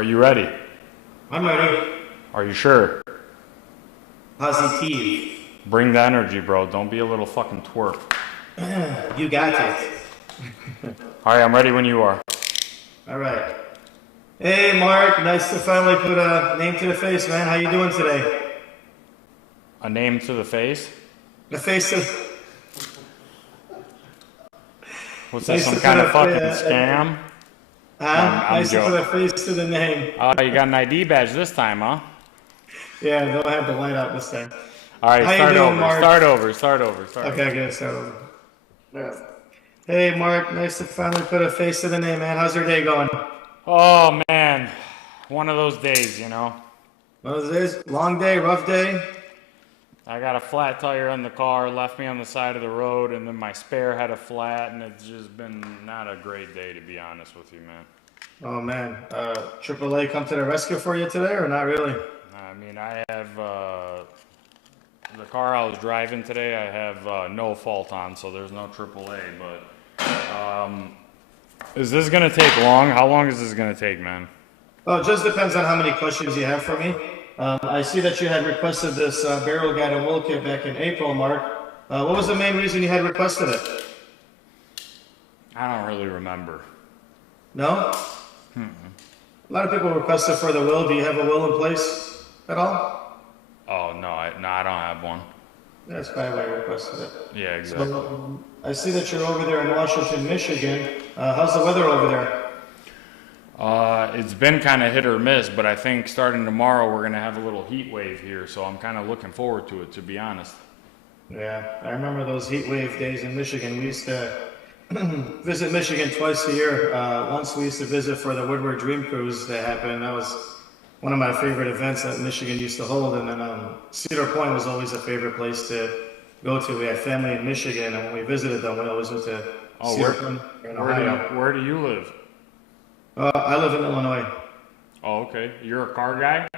Are you ready? I'm ready. Are you sure? Positive. Bring the energy, bro. Don't be a little fucking twerp. You got it. All right, I'm ready when you are. All right. Hey, Mark. Nice to finally put a name to the face, man. How you doing today? A name to the face? The face of... What's Nice this, some to kind put of a- fucking yeah, scam? I'm Nice to put a joking. face to the name. Oh, you got an ID badge this time, huh? Yeah, don't have the light out this time. All right, How you start doing, over. Mark? Start over. Start over. Start over. Okay, good. Start over. Yeah. Hey, Mark. Nice to finally put a face to the name, man. How's your day going? Oh man, one of those days, you know. What was this? Long day, rough day? I got a flat tire on the car, left me on the side of the road, and then my spare had a flat, and it's just been not a great day, to be honest with you, man. Oh, man. AAA come to the rescue for you today, or not really? I mean, I have the car I was driving today. I have no fault on, so there's no AAA. But is this gonna take long? How long is this gonna take, man? Well, it just depends on how many questions you have for me. I see that you had requested this barrel guide and wool kit back in April, Mark. What was the main reason you had requested it? I don't really remember. No? A lot of people request it for the will. Do you have a will in place at all? Oh no, I don't have one. That's probably why you requested it. Yeah, exactly. So, I see that you're over there in Washington, Michigan. How's the weather over there? It's been kind of hit or miss, but I think starting tomorrow we're gonna have a little heat wave here, so I'm kind of looking forward to it, to be honest. Yeah, I remember those heat wave days in Michigan. We used to visit Michigan twice a year. Once we used to visit for the Woodward Dream Cruise that happened. That was one of my favorite events that Michigan used to hold. And then Cedar Point was always a favorite place to go to. We had family in Michigan, and when we visited them, we always went to Cedar Point in Ohio. Where do you live? I live in Illinois. Oh, okay. You're a car guy?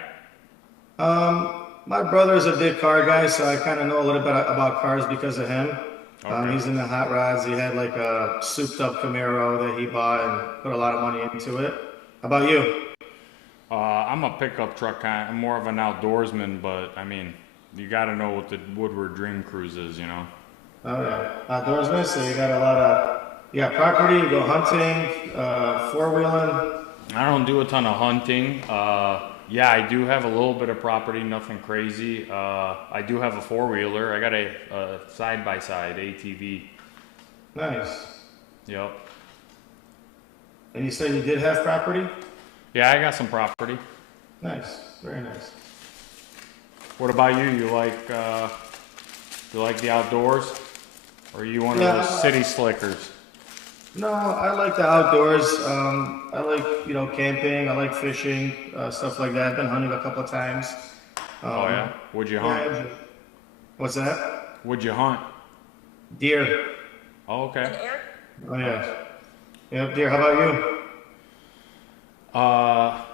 My brother's a big car guy, so I kind of know a little bit about cars because of him. Okay. He's into hot rods. He had like a souped up Camaro that he bought and put a lot of money into it. How about you? I'm a pickup truck kind. I'm more of an outdoorsman, but I mean, you got to know what the Woodward Dream Cruise is, you know. Oh yeah, outdoorsman. So you got a lot of, you got property. You go hunting, four wheeling. I don't do a ton of hunting. Yeah, I do have a little bit of property, nothing crazy. I do have a four-wheeler. I got a side-by-side ATV. Nice. Yep. And you said you did have property? Yeah, I got some property. Nice, very nice. What about you? You like the outdoors, or are you one of those city slickers? No, I like the outdoors. I like, camping. I like fishing, stuff like that. I've been hunting a couple of times. Oh yeah. Would you hunt? Yeah, what's that? Would you hunt? Deer. Oh, okay. Oh yeah. Yep, deer. How about you?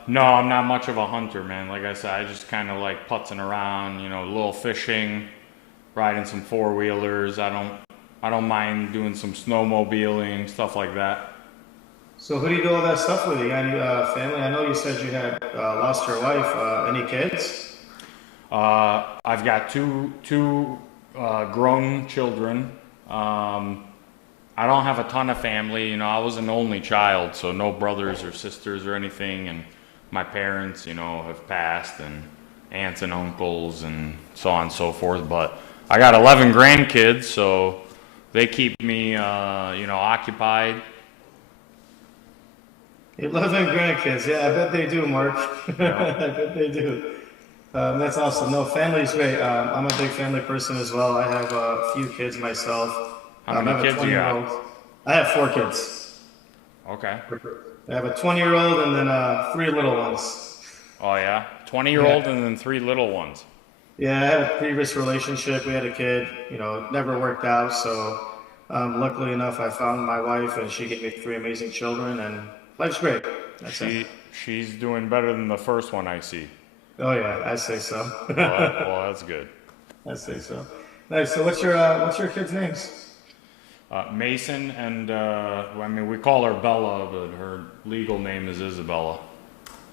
No, I'm not much of a hunter, man. Like I said, I just kind of like putzing around, a little fishing, riding some four-wheelers. I don't mind doing some snowmobiling, stuff like that. So who do you do all that stuff with? You got any family? I know you said you had lost your wife. Any kids? I've got two grown children. I don't have a ton of family. I was an only child, so no brothers or sisters or anything. And my parents, have passed, and aunts and uncles, and so on and so forth. But I got 11 grandkids, so they keep me, occupied. 11 grandkids. Yeah, I bet they do, Mark. Yeah. I bet they do. That's awesome. No, family's great. I'm a big family person as well. I have a few kids myself. How many kids you got? I have 4 kids. Okay. I have a 20-year-old and then 3 little ones. Oh, yeah? 20-year-old and then 3 little ones. Yeah, I had a previous relationship. We had a kid, never worked out. So luckily enough, I found my wife and she gave me 3 amazing children and life's great. That's it. She's doing better than the first one I see. Oh yeah, I say so. Well, that's good. I say so. Nice. So what's your kids' names? Mason and we call her Bella, but her legal name is Isabella.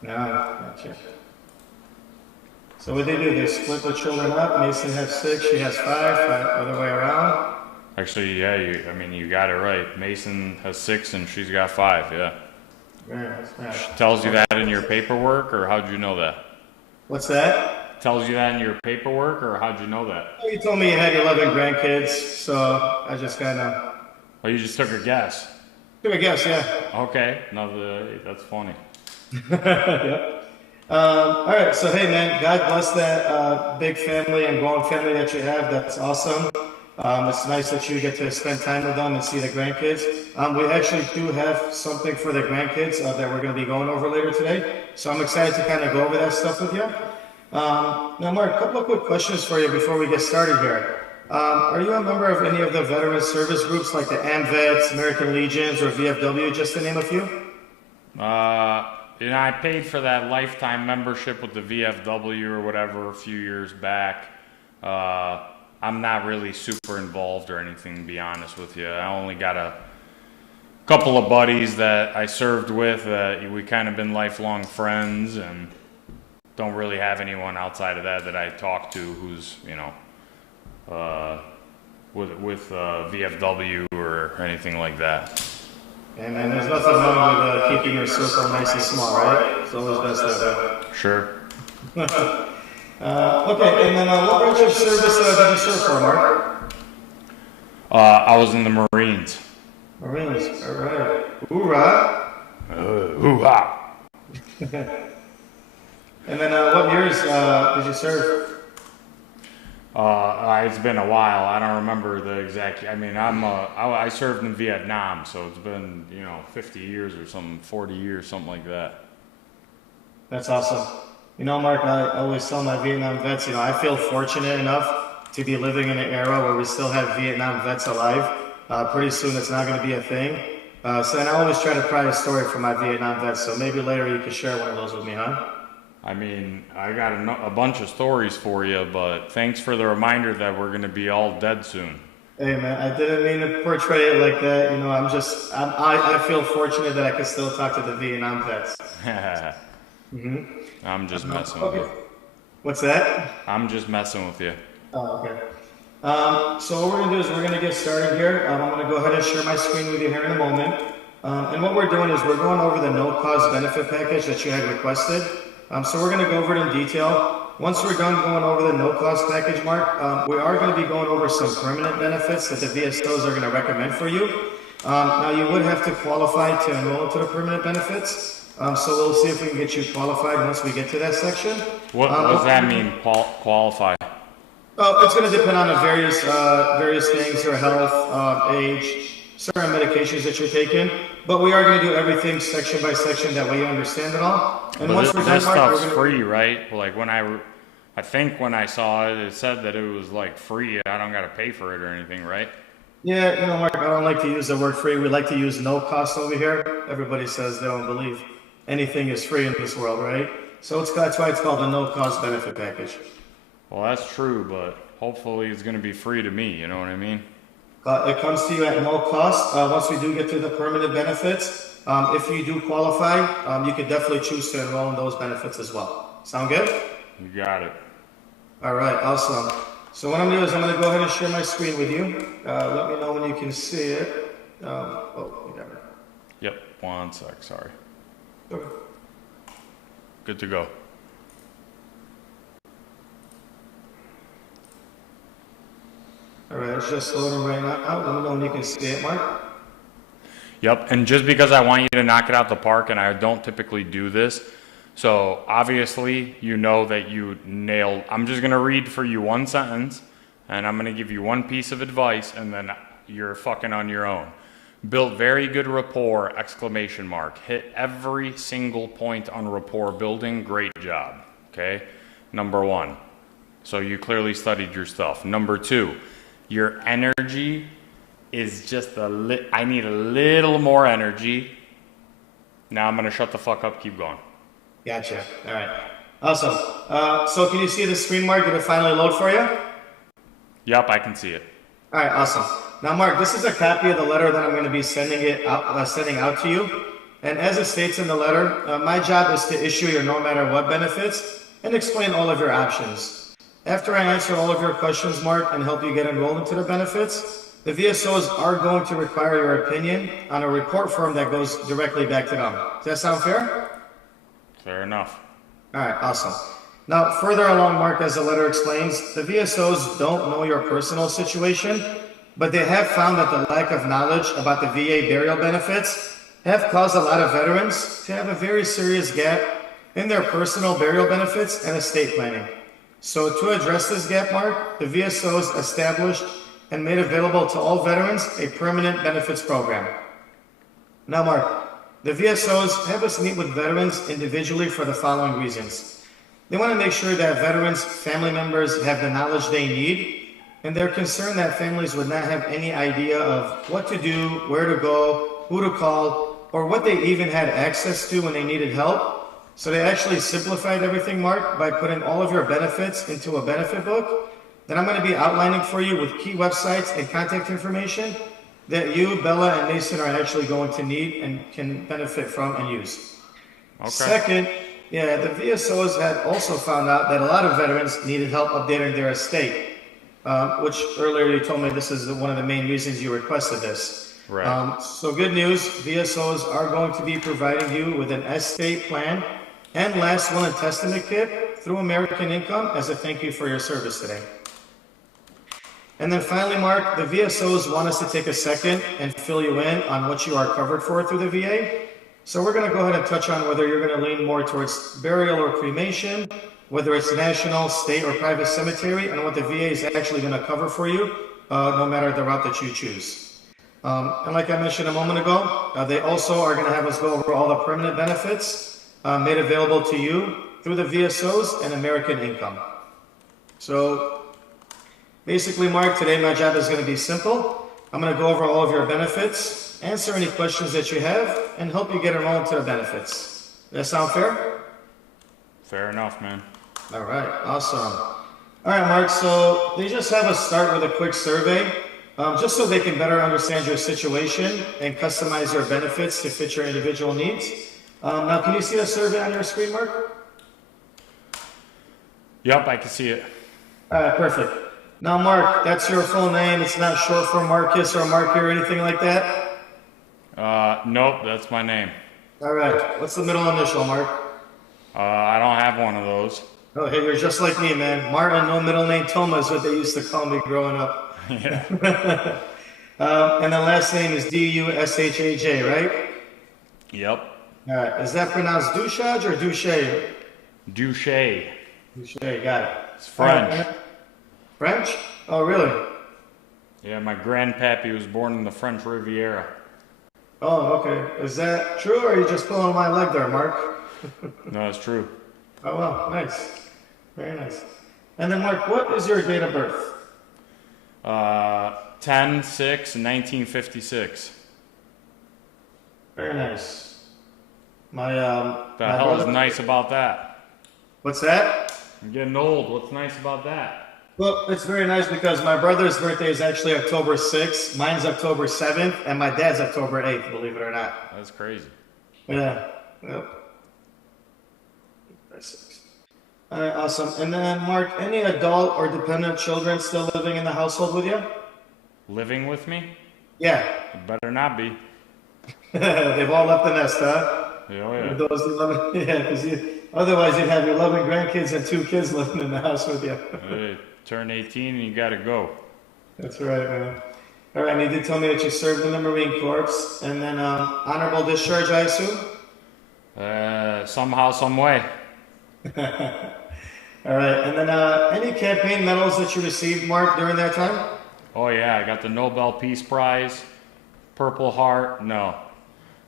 Gotcha. So what they do, they split the children up. Mason has 6, she has 5, other way around. Actually, yeah, I mean, you got it right. Mason has 6 and she's got 5, yeah. Right. Tells you that in your paperwork, or how'd you know that? What's that? Tells you that in your paperwork, or how'd you know that? You told me you had 11 grandkids, so I just kind of... Oh, you just took a guess. Took a guess, yeah. Okay, no, that's funny. Yep. All right, so hey man, God bless that big family and growing family that you have. That's awesome. It's nice that you get to spend time with them and see the grandkids. We actually do have something for the grandkids that we're going to be going over later today. So I'm excited to kind of go over that stuff with you. Now, Mark, a couple of quick questions for you before we get started here. Are you a member of any of the veteran service groups like the AMVETS, American Legions, or VFW, just to name a few? I paid for that lifetime membership with the VFW or whatever a few years back. I'm not really super involved or anything, to be honest with you. I only got a couple of buddies that I served with. We kind of been lifelong friends, and don't really have anyone outside of that I talk to who's, with VFW or anything like that. And there's nothing wrong with keeping your circle nice and small, right? It's always best that way. Sure. Okay, and then what branch of service did you serve for, Mark? I was in the Marines. Marines, all right. Hoorah! Hoorah! And then what years did you serve? It's been a while. I don't remember the exact. I mean, I served in Vietnam, so it's been 50 years or something, 40 years, something like that. That's awesome. Mark, I always tell my Vietnam vets, I feel fortunate enough to be living in an era where we still have Vietnam vets alive. Pretty soon it's not going to be a thing. And I always try to pry a story from my Vietnam vets, so maybe later you could share one of those with me, huh? I mean, I got a bunch of stories for you, but thanks for the reminder that we're going to be all dead soon. Hey man, I didn't mean to portray it like that. I feel fortunate that I can still talk to the Vietnam vets. I'm just messing with you. What's that? I'm just messing with you. Oh, okay. So what we're going to do is we're going to get started here. I'm going to go ahead and share my screen with you here in a moment. And what we're doing is we're going over the no-cost benefit package that you had requested. So we're going to go over it in detail. Once we're done going over the no-cost package, Mark, we are going to be going over some permanent benefits that the VSOs are going to recommend for you. Now, you would have to qualify to enroll into the permanent benefits. So we'll see if we can get you qualified once we get to that section. What does that mean, qualify? It's going to depend on the various things, your health, age, certain medications that you're taking. But we are going to do everything section by section, that way you understand it all. And but once we're done, this Mark, stuff's free, right? Like when I think when I saw it, it said that it was like free. I don't got to pay for it or anything, right? Yeah, Mark, I don't like to use the word free. We like to use no cost over here. Everybody says they don't believe anything is free in this world, right? So that's why it's called the no cost benefit package. Well, that's true, but hopefully it's going to be free to me. You know what I mean? It comes to you at no cost. Once we do get to the permanent benefits, if you do qualify, you could definitely choose to enroll in those benefits as well. Sound good? You got it. All right, awesome. So what I'm going to do is I'm going to go ahead and share my screen with you. Let me know when you can see it. You got it. Yep, one sec, sorry. Okay. Good to go. All right, it's just loading right now. Let me know when you can see it, Mark. Yep, and just because I want you to knock it out the park, and I don't typically do this, so obviously you know that you nailed. I'm just going to read for you one sentence, and I'm going to give you one piece of advice, and then you're fucking on your own. Built very good rapport, ! Hit every single point on rapport building, great job, okay? Number 1, so you clearly studied your stuff. Number 2, your energy is just I need a little more energy. Now I'm going to shut the fuck up, keep going. Gotcha, all right. Awesome. So can you see the screen, Mark? Did it finally load for you? Yep, I can see it. All right, awesome. Now, Mark, this is a copy of the letter that I'm going to be sending out to you. And as it states in the letter, my job is to issue your no matter what benefits and explain all of your options. After I answer all of your questions, Mark, and help you get enrolled into the benefits, the VSOs are going to require your opinion on a report form that goes directly back to them. Does that sound fair? Fair enough. All right, awesome. Now, further along, Mark, as the letter explains, the VSOs don't know your personal situation, but they have found that the lack of knowledge about the VA burial benefits have caused a lot of veterans to have a very serious gap in their personal burial benefits and estate planning. So to address this gap, Mark, the VSOs established and made available to all veterans a permanent benefits program. Now, Mark, the VSOs have us meet with veterans individually for the following reasons. They want to make sure that veterans' family members have the knowledge they need, and they're concerned that families would not have any idea of what to do, where to go, who to call, or what they even had access to when they needed help. So they actually simplified everything, Mark, by putting all of your benefits into a benefit book that I'm going to be outlining for you with key websites and contact information that you, Bella, and Mason are actually going to need and can benefit from and use. Okay. Second, the VSOs had also found out that a lot of veterans needed help updating their estate, which earlier you told me this is one of the main reasons you requested this. Right. So good news, VSOs are going to be providing you with an estate plan and last will and testament kit through American Income as a thank you for your service today. And then finally, Mark, the VSOs want us to take a second and fill you in on what you are covered for through the VA. So we're going to go ahead and touch on whether you're going to lean more towards burial or cremation, whether it's national, state, or private cemetery, and what the VA is actually going to cover for you, no matter the route that you choose. And like I mentioned a moment ago, they also are going to have us go over all the permanent benefits made available to you through the VSOs and American Income. So basically, Mark, today my job is going to be simple. I'm going to go over all of your benefits, answer any questions that you have, and help you get enrolled to the benefits. Does that sound fair? Fair enough, man. All right, awesome. All right, Mark, so they just have us start with a quick survey, just so they can better understand your situation and customize your benefits to fit your individual needs. Now, can you see the survey on your screen, Mark? Yep, I can see it. All right, perfect. Now, Mark, that's your full name. It's not short for Marcus or Marky or anything like that? Nope, that's my name. All right. What's the middle initial, Mark? I don't have one of those. Oh, hey, you're just like me, man. Martin, no middle name. Toma is what they used to call me growing up. Yeah. And the last name is D-U-S-H-A-J, right? Yep. All right. Is that pronounced Douchage or Douche? Douche. Douche, got it. It's French. Right. French? Oh, really? Yeah, my grandpappy was born in the French Riviera. Oh, okay. Is that true, or are you just pulling my leg there, Mark? No, it's true. Oh, well, nice. Very nice. And then, Mark, what is your date of birth? 10/6/1956. Very nice. My The hell is nice about that? What's that? I'm getting old. What's nice about that? Well, it's very nice because my brother's birthday is actually October 6th, mine's October 7th, and my dad's October 8th, believe it or not. That's crazy. Yeah. Yep. All right, awesome. And then, Mark, any adult or dependent children still living in the household with you? Living with me? Yeah. It better not be. They've all left the nest, huh? Yeah. Those 11, yeah, because otherwise you'd have 11 grandkids and 2 kids living in the house with you. Hey, turn 18 and you gotta go. That's right, man. All right, and you did tell me that you served in the Marine Corps, and then honorable discharge, I assume? Somehow, some way. All right, and then any campaign medals that you received, Mark, during that time? Oh yeah, I got the Nobel Peace Prize, Purple Heart, no.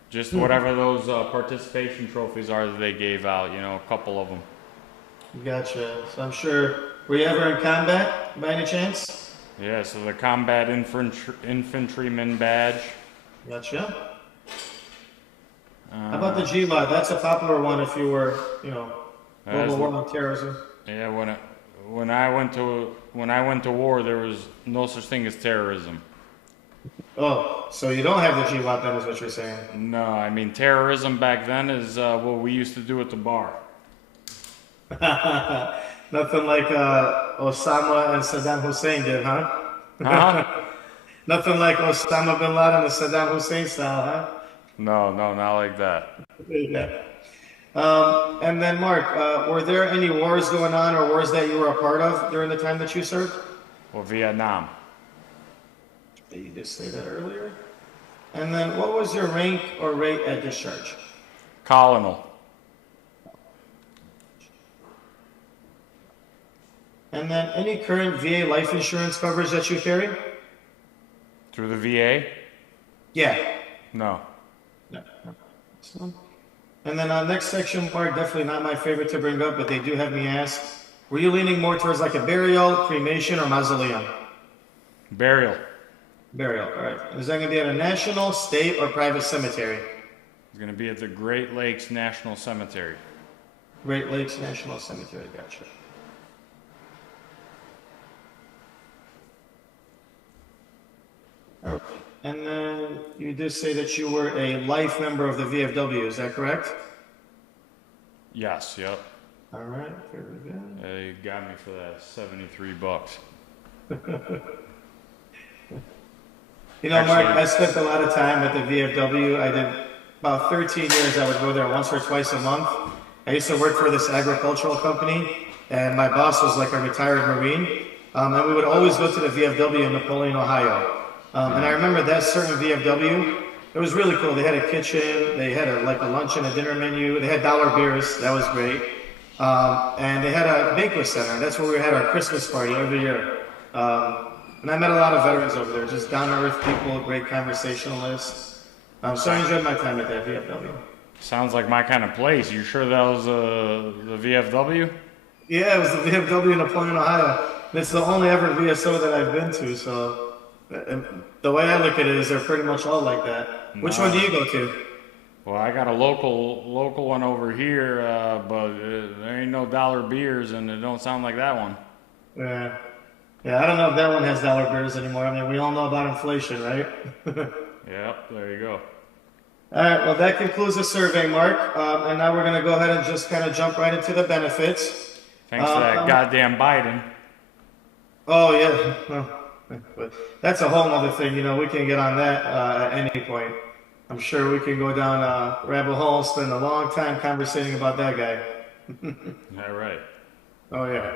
Just whatever those participation trophies are that they gave out, a couple of them. Gotcha. So I'm sure, were you ever in combat by any chance? Yeah, so the Combat Infantryman Badge. Gotcha. How about the GLOD? That's a popular one if you were, global war on terrorism. Yeah, when I went to war, there was no such thing as terrorism. Oh, so you don't have the GWAT then, is what you're saying? No, I mean, terrorism back then is what we used to do at the bar. Nothing like Osama and Saddam Hussein did, huh? Huh? Nothing like Osama bin Laden and Saddam Hussein style, huh? No, no, not like that. Yeah. And then, Mark, were there any wars going on or wars that you were a part of during the time that you served? Or Vietnam. You did say that earlier. And then, what was your rank or rate at discharge? Colonel. And then, any current VA life insurance coverage that you carry? Through the VA? Yeah. No. No. Excellent. And then next section, Mark, definitely not my favorite to bring up, but they do have me ask, were you leaning more towards like a burial, cremation, or mausoleum? Burial. Burial, all right. Is that going to be at a national, state, or private cemetery? It's going to be at the Great Lakes National Cemetery. Great Lakes National Cemetery, gotcha. All right. And then you did say that you were a life member of the VFW, is that correct? Yes, yep. All right, very good. They got me for that $73. You know, Mark, I spent a lot of time at the VFW. I did about 13 years. I would go there once or twice a month. I used to work for this agricultural company, and my boss was like a retired Marine. And we would always go to the VFW in Napoleon, Ohio. And I remember that certain VFW, it was really cool. They had a kitchen, they had like a lunch and a dinner menu, they had dollar beers, that was great. And they had a banquet center, that's where we had our Christmas party every year. And I met a lot of veterans over there, just down-to-earth people, great conversationalists. So I enjoyed my time at that VFW. Sounds like my kind of place. You sure that was the VFW? Yeah, it was the VFW in Napoleon, Ohio. And it's the only ever VSO that I've been to, so the way I look at it is they're pretty much all like that. No. Which one do you go to? Well, I got a local one over here, but there ain't no dollar beers, and it don't sound like that one. Yeah. Yeah, I don't know if that one has dollar beers anymore. I mean, we all know about inflation, right? Yep, there you go. All right, well, that concludes the survey, Mark. And now we're going to go ahead and just kind of jump right into the benefits. Thanks to that goddamn Biden. Oh, yeah. But that's a whole other thing. You know, we can get on that at any point. I'm sure we can go down a rabbit hole, spend a long time conversating about that guy. All right. Oh, yeah.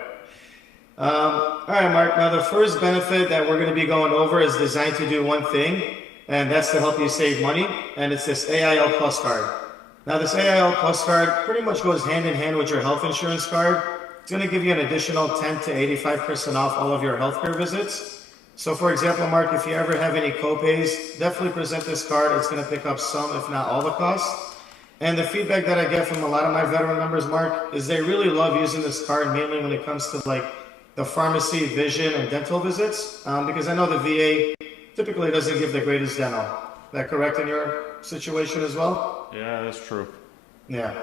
All right, Mark. Now, the first benefit that we're going to be going over is designed to do one thing, and that's to help you save money, and it's this AIL Plus card. Now, this AIL Plus card pretty much goes hand in hand with your health insurance card. It's going to give you an additional 10 to 85% off all of your healthcare visits. So, for example, Mark, if you ever have any copays, definitely present this card. It's going to pick up some, if not all, the costs. And the feedback that I get from a lot of my veteran members, Mark, is they really love using this card, mainly when it comes to like the pharmacy, vision, and dental visits, because I know the VA typically doesn't give the greatest dental. Is that correct in your situation as well? Yeah, that's true. Yeah.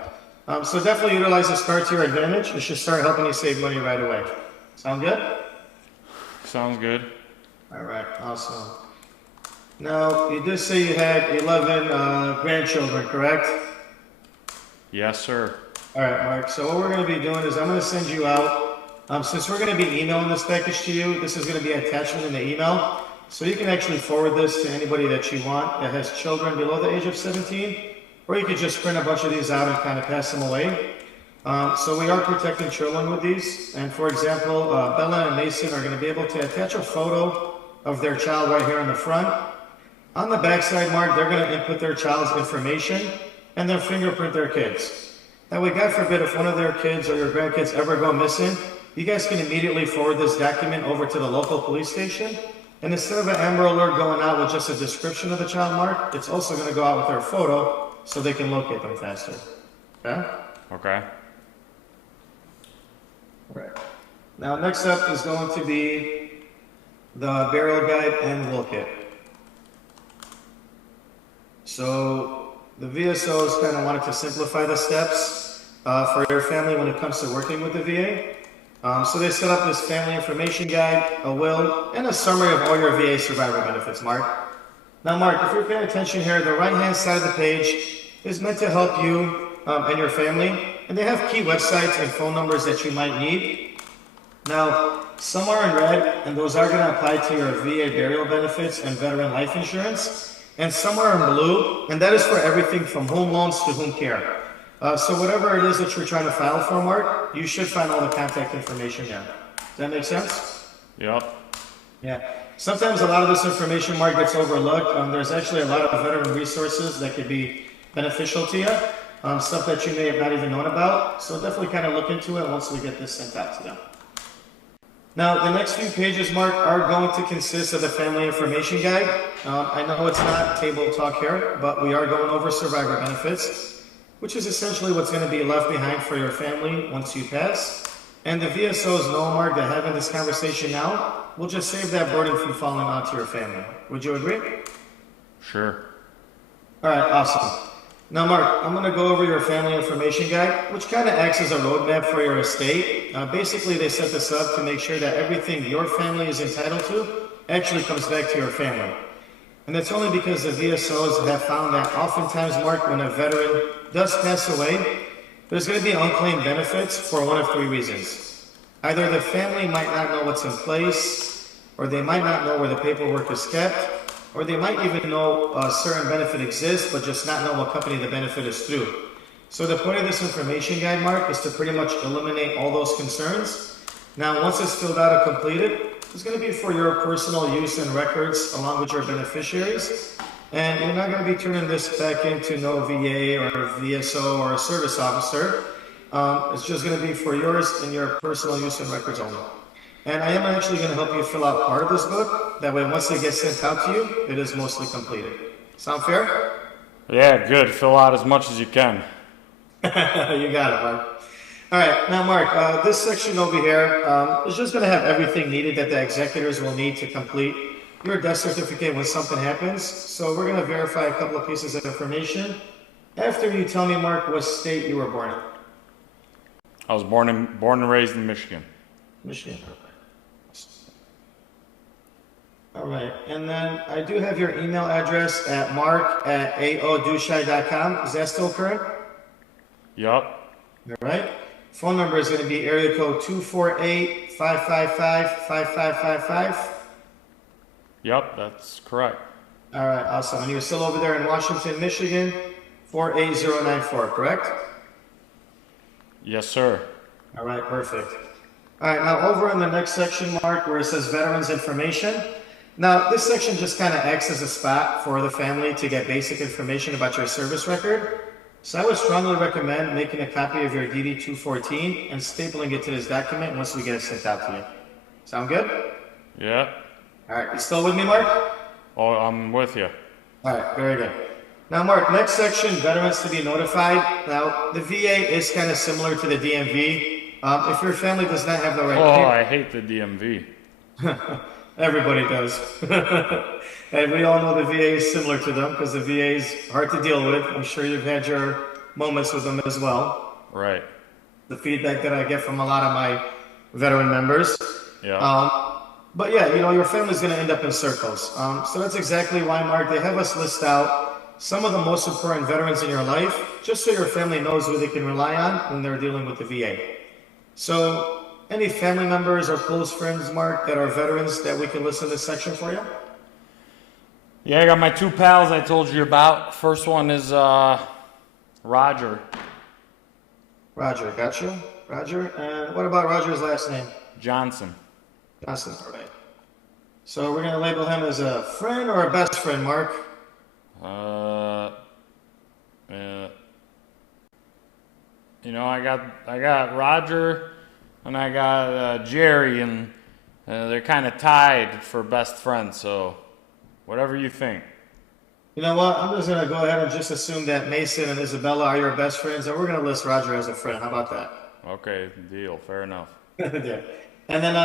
So definitely utilize this card to your advantage. It should start helping you save money right away. Sound good? Sounds good. All right, awesome. Now, you did say you had 11 grandchildren, correct? Yes, sir. All right, Mark. So what we're going to be doing is I'm going to send you out, since we're going to be emailing this package to you, this is going to be an attachment in the email. So you can actually forward this to anybody that you want that has children below the age of 17, or you could just print a bunch of these out and kind of pass them away. So we are protecting children with these. And for example, Bella and Mason are going to be able to attach a photo of their child right here in the front. On the back side, Mark, they're going to input their child's information and then fingerprint their kids. That way, God forbid, if one of their kids or your grandkids ever go missing, you guys can immediately forward this document over to the local police station. And instead of an Amber Alert going out with just a description of the child, Mark, it's also going to go out with their photo so they can locate them faster. Okay? Okay. Right. Now, next up is going to be the burial guide and will kit. So the VSOs kind of wanted to simplify the steps for your family when it comes to working with the VA. So they set up this family information guide, a will, and a summary of all your VA survivor benefits, Mark. Now, Mark, if you're paying attention here, the right-hand side of the page is meant to help you and your family, and they have key websites and phone numbers that you might need. Now, some are in red, and those are going to apply to your VA burial benefits and veteran life insurance, and some are in blue, and that is for everything from home loans to home care. So whatever it is that you're trying to file for, Mark, you should find all the contact information there. Does that make sense? Yep. Yeah. Sometimes a lot of this information, Mark, gets overlooked. There's actually a lot of veteran resources that could be beneficial to you, stuff that you may have not even known about. So definitely kind of look into it once we get this sent out to them. Now, the next few pages, Mark, are going to consist of the family information guide. I know it's not table talk here, but we are going over survivor benefits, which is essentially what's going to be left behind for your family once you pass. And the VSOs know, Mark, that having this conversation now will just save that burden from falling onto your family. Would you agree? Sure. All right, awesome. Now, Mark, I'm going to go over your family information guide, which kind of acts as a roadmap for your estate. Basically, they set this up to make sure that everything your family is entitled to actually comes back to your family. And that's only because the VSOs have found that oftentimes, Mark, when a veteran does pass away, there's going to be unclaimed benefits for one of three reasons. Either the family might not know what's in place, or they might not know where the paperwork is kept, or they might even know a certain benefit exists, but just not know what company the benefit is through. So the point of this information guide, Mark, is to pretty much eliminate all those concerns. Now, once it's filled out and completed, it's going to be for your personal use and records along with your beneficiaries. And you're not going to be turning this back into no VA or VSO or a service officer. It's just going to be for yours and your personal use and records only. And I am actually going to help you fill out part of this book. That way, once it gets sent out to you, it is mostly completed. Sound fair? Yeah, good. Fill out as much as you can. You got it, Mark. All right, now, Mark, this section over here is just going to have everything needed that the executors will need to complete your death certificate when something happens. So we're going to verify a couple of pieces of information. After you tell me, Mark, what state you were born in. I was born and raised in Michigan. Michigan. All right, and then I do have your email address at mark@aodushai.com. Is that still current? Yup. All right. Phone number is going to be area code 248-555-5555. Yup, that's correct. All right, awesome. And you're still over there in Washington, Michigan, 48094, correct? Yes, sir. All right, perfect. All right, now over in the next section, Mark, where it says veterans information. Now, this section just kind of acts as a spot for the family to get basic information about your service record. So I would strongly recommend making a copy of your DD-214 and stapling it to this document once we get it sent out to you. Sound good? Yeah. All right, you still with me, Mark? Oh, I'm with you. All right, very good. Now, Mark, next section, veterans to be notified. Now, the VA is kind of similar to the DMV. If your family does not have the right Oh, paper, I hate the DMV. everybody does. And we all know the VA is similar to them because the VA is hard to deal with. I'm sure you've had your moments with them as well. Right. The feedback that I get from a lot of my veteran members. Yeah. But yeah, you know, your family's going to end up in circles. So that's exactly why, Mark, they have us list out some of the most important veterans in your life, just so your family knows who they can rely on when they're dealing with the VA. So any family members or close friends, Mark, that are veterans that we can list in this section for you? Yeah, I got my two pals I told you about. First one is Roger. Roger, got you. Roger. And what about Roger's last name? Johnson. Johnson, all right. So we're going to label him as a friend or a best friend, Mark? You know, I got Roger and I got Jerry, and they're kind of tied for best friends, so whatever you think. You know what? I'm just going to go ahead and just assume that Mason and Isabella are your best friends, and we're going to list Roger as a friend. How about that? Okay, deal. Fair enough. Yeah. And then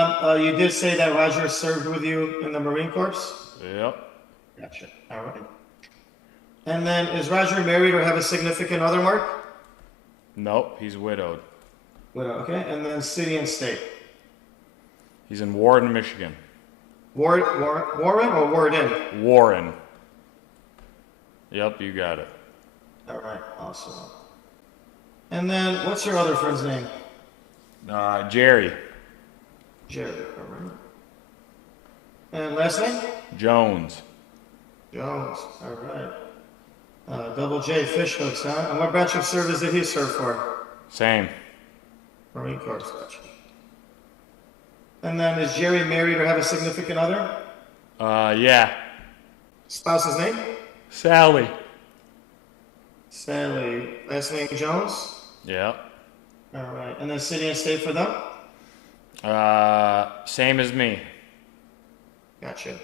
you did say that Roger served with you in the Marine Corps? Yep. Gotcha. All right. And then is Roger married or have a significant other, Mark? Nope, he's widowed. Widow, okay. And then city and state? He's in Warren, Michigan. Warren or Warden? Warren. Yep, you got it. All right, awesome. And then, what's your other friend's name? Jerry. Jerry, all right. And last name? Jones. Jones, all right. Double J fish hooks, huh? And what branch of service did he serve for? Same. Marine Corps, gotcha. And then is Jerry married or have a significant other? Yeah. Spouse's name? Sally. Sally. Last name Jones? Yep. All right. And then city and state for them? Same as me. Gotcha.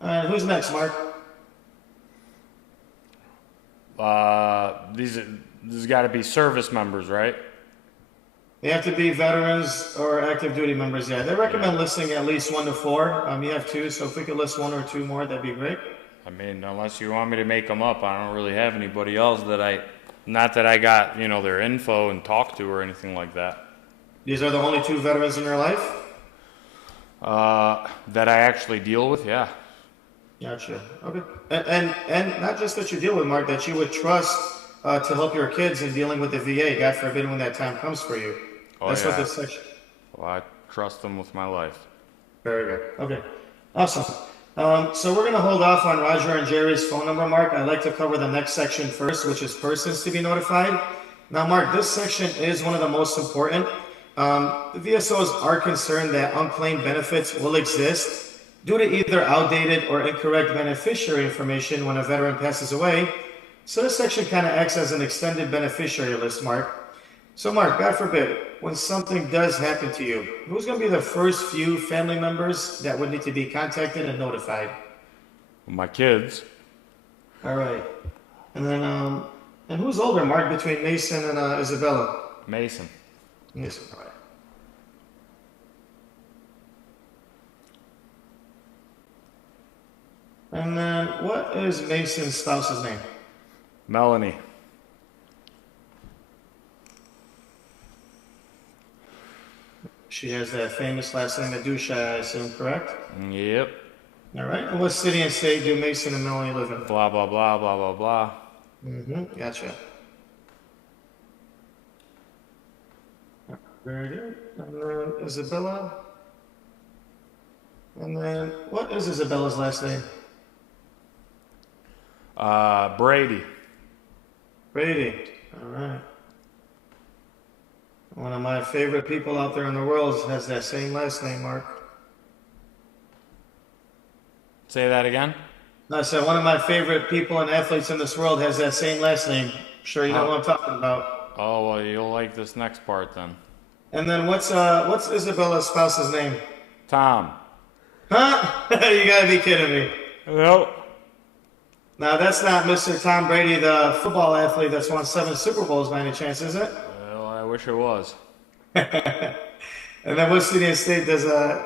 And who's next, Mark? These has got to be service members, right? They have to be veterans or active duty members, yeah. They recommend listing at least 1 to 4. You have 2, so if we could list 1 or 2 more, that'd be great. I mean, unless you want me to make them up, I don't really have anybody else not that I got, their info and talk to or anything like that. These are the only 2 veterans in your life? That I actually deal with, yeah. Gotcha. Okay. And not just that you deal with, Mark, that you would trust to help your kids in dealing with the VA, God forbid, when that time comes for you. Oh, That's yeah. what this section. Well, I trust them with my life. Very good. Okay. Awesome. So we're going to hold off on Roger and Jerry's phone number, Mark. I'd like to cover the next section first, which is persons to be notified. Now, Mark, this section is one of the most important. The VSOs are concerned that unclaimed benefits will exist due to either outdated or incorrect beneficiary information when a veteran passes away. So this section kind of acts as an extended beneficiary list, Mark. So Mark, God forbid, when something does happen to you, who's going to be the first few family members that would need to be contacted and notified? My kids. All right. And then, and who's older, Mark, between Mason and Isabella? Mason. Mason, all right. And then, what is Mason's spouse's name? Melanie. She has that famous last name, Adusha, I assume, correct? Yep. All right. And what city and state do Mason and Melanie live in? Blah, blah, blah, blah, blah, blah. Mm-hmm. Gotcha. Very good. And then Isabella. And then, what is Isabella's last name? Brady. Brady. All right. One of my favorite people out there in the world has that same last name, Mark. Say that again? I said one of my favorite people and athletes in this world has that same last name. Sure you know what I'm talking about. Oh, well, you'll like this next part then. And then what's Isabella's spouse's name? Tom. Huh? You gotta be kidding me. Nope. Now that's not Mr. Tom Brady, the football athlete that's won 7 Super Bowls by any chance, is it? Well, I wish it was. And then what city and state does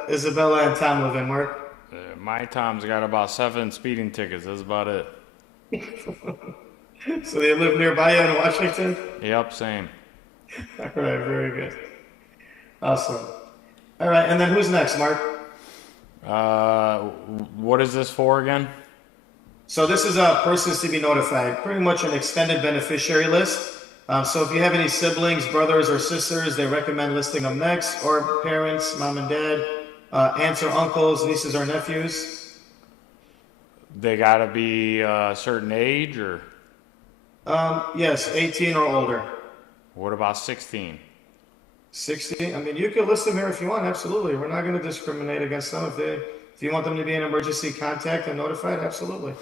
Isabella and Tom live in, Mark? My Tom's got about 7 speeding tickets. That's about it. So they live nearby you in Washington? Yep, same. All right, very good. Awesome. All right, and then who's next, Mark? What is this for again? So this is persons to be notified, pretty much an extended beneficiary list. So if you have any siblings, brothers or sisters, they recommend listing them next, or parents, mom and dad, aunts or uncles, nieces or nephews. They gotta be a certain age, or? Yes, 18 or older. What about 16? 60. I mean, you can list them here if you want. Absolutely. We're not going to discriminate against them. If you want them to be an emergency contact and notified, absolutely.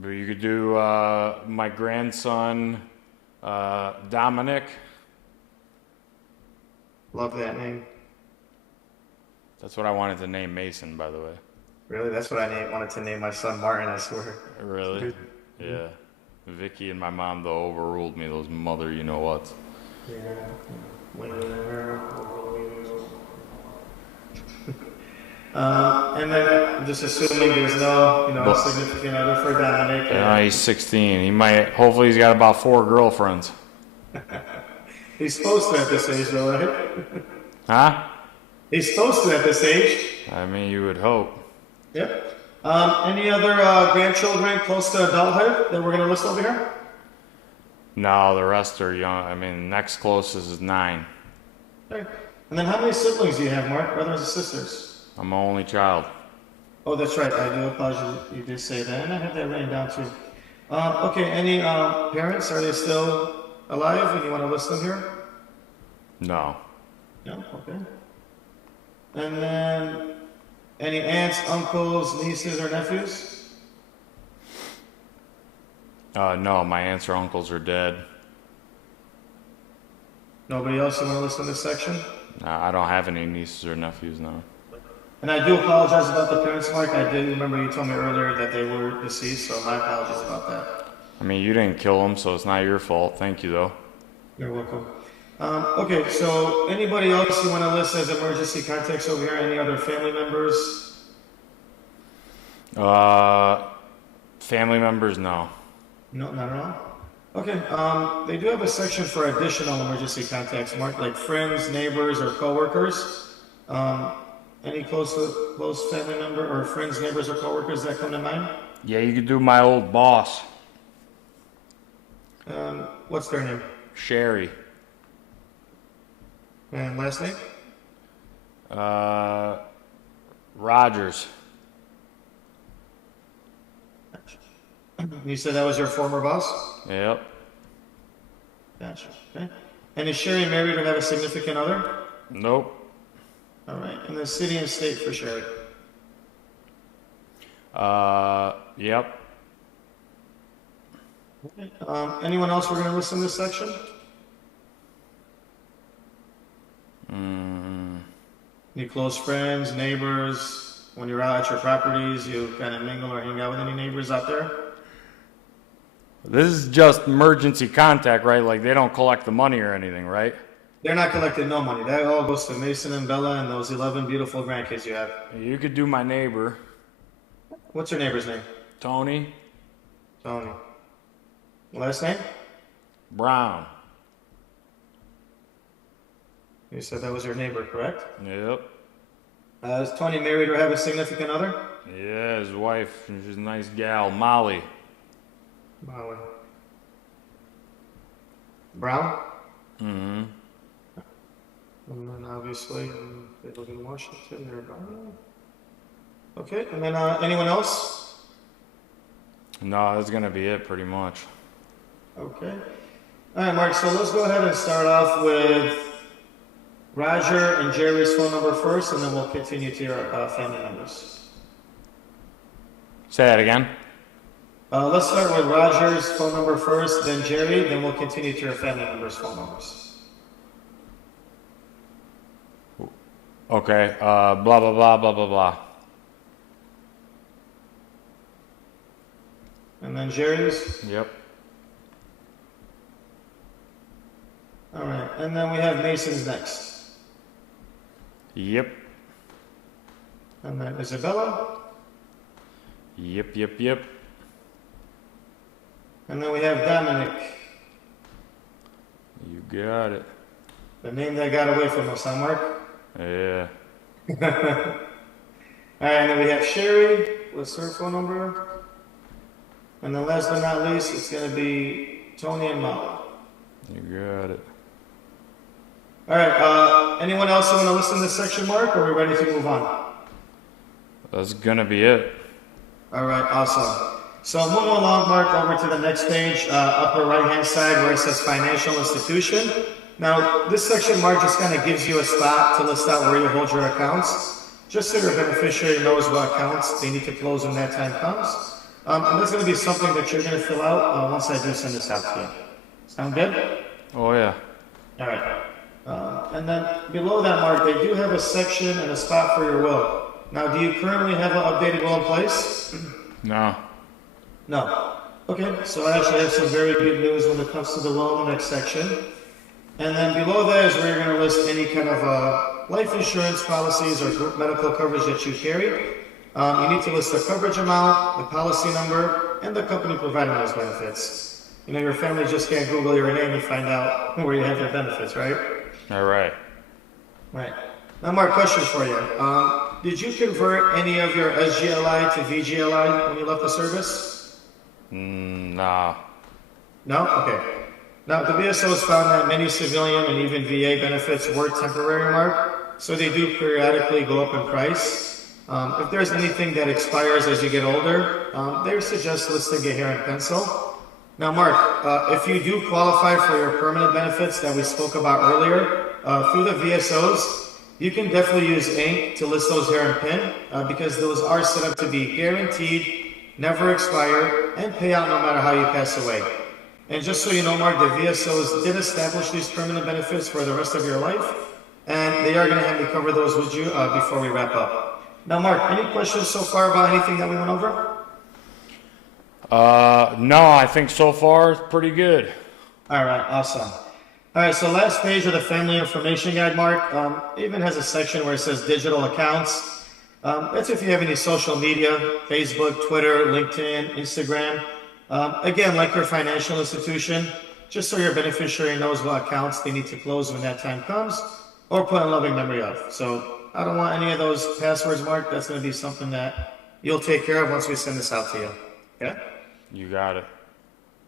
But you could do my grandson, Dominic. Love that name. That's what I wanted to name Mason, by the way. Really? That's what I wanted to name my son Martin, I swear. Really? Yeah. Vicky and my mom, though, overruled me, those mother you-know-whats. Yeah. And then I'm just assuming there's no, significant other for Dominic. Yeah, he's 16. Hopefully he's got about 4 girlfriends. He's supposed to at this age, though, right? Huh? He's supposed to at this age. I mean, you would hope. Yep. Any other grandchildren close to adulthood that we're going to list over here? No, the rest are young. I mean, next closest is 9. Okay. And then how many siblings do you have, Mark? Brothers and sisters? I'm an only child. Oh, that's right. I do apologize. You did say that, and I have that written down too. Okay. Any parents? Are they still alive? And you want to list them here? No. No. Okay. And then any aunts, uncles, nieces, or nephews? No, my aunts or uncles are dead. Nobody else you want to list in this section? I don't have any nieces or nephews now. And I do apologize about the parents, Mark. I did remember you told me earlier that they were deceased, so my apologies about that. I mean, you didn't kill them, so it's not your fault. Thank you, though. You're welcome. Okay, so anybody else you want to list as emergency contacts over here? Any other family members? Family members, no. No, not at all. Okay, they do have a section for additional emergency contacts, Mark, like friends, neighbors, or coworkers. Any close family member or friends, neighbors, or coworkers that come to mind? Yeah, you could do my old boss, What's their name? Sherry. And last name? Rogers. You said that was your former boss? Yep. Gotcha. Okay. And is Sherry married or have a significant other? Nope. All right. And the city and state for Sherry? Yep. Okay. Anyone else we're going to list in this section? Any close friends, neighbors? When you're out at your properties, you kind of mingle or hang out with any neighbors out there? This is just emergency contact, right? Like, they don't collect the money or anything, right? They're not collecting no money. That all goes to Mason and Bella and those 11 beautiful grandkids you have. You could do my neighbor, What's your neighbor's name? Tony Tony. Last name? Brown. You said that was your neighbor, correct? Yep. Is Tony married or have a significant other? Yeah, his wife. She's a nice gal, Molly. Molly. Brown? Mm-hmm. And then obviously, they live in Washington, they're Brown. Okay, and then anyone else? No, that's gonna be it, pretty much. Okay. All right, Mark, so let's go ahead and start off with Roger and Jerry's phone number first, and then we'll continue to your family members. Say that again. Let's start with Roger's phone number first, then Jerry, then we'll continue to your family members' phone numbers. Okay, blah, blah, blah, blah, blah, blah. And then Jerry's? Yep. All right, and then we have Mason's next. Yep. And then Isabella? Yep, yep, yep. And then we have Dominic. You got it. The name that got away from us, huh, Mark? Yeah. All right, and then we have Sherry. What's her phone number? And then last but not least, it's going to be Tony and Molly. You got it. All right, anyone else who want to listen to this section, Mark, or are we ready to move on? That's gonna be it. All right, awesome. So moving along, Mark, over to the next page, upper right-hand side where it says financial institution. Now, this section, Mark, just kind of gives you a spot to list out where you hold your accounts, just so your beneficiary knows what accounts they need to close when that time comes. And that's going to be something that you're going to fill out once I do send this out to you. Sound good? Oh yeah. All right. And then below that, Mark, they do have a section and a spot for your will. Now, do you currently have an updated will in place? No. No. Okay, so I actually have some very good news when it comes to the will in the next section. And then below that is where you're going to list any kind of life insurance policies or group medical coverage that you carry. You need to list the coverage amount, the policy number, and the company providing those benefits. You know, your family just can't Google your name and find out where you have your benefits, right? All right. Right. Now, Mark, question for you. did you convert any of your SGLI to VGLI when you left the service? Nah. No? Okay. Now, the VSOs found that many civilian and even VA benefits were temporary, Mark, so they do periodically go up in price. If there's anything that expires as you get older, they suggest listing it here in pencil. Now, Mark, if you do qualify for your permanent benefits that we spoke about earlier, through the VSOs, you can definitely use ink to list those here in pen, because those are set up to be guaranteed, never expire, and pay out no matter how you pass away. And just so you know, Mark, the VSOs did establish these permanent benefits for the rest of your life, and they are going to have me cover those with you before we wrap up. Now, Mark, any questions so far about anything that we went over? No, I think so far it's pretty good. All right, awesome. All right, so last page of the Family Information Guide, Mark, even has a section where it says digital accounts. That's if you have any social media, Facebook, Twitter, LinkedIn, Instagram. Again, like your financial institution, just so your beneficiary knows what accounts they need to close when that time comes, or put in loving memory of. So I don't want any of those passwords, Mark. That's going to be something that you'll take care of once we send this out to you. Okay? You got it.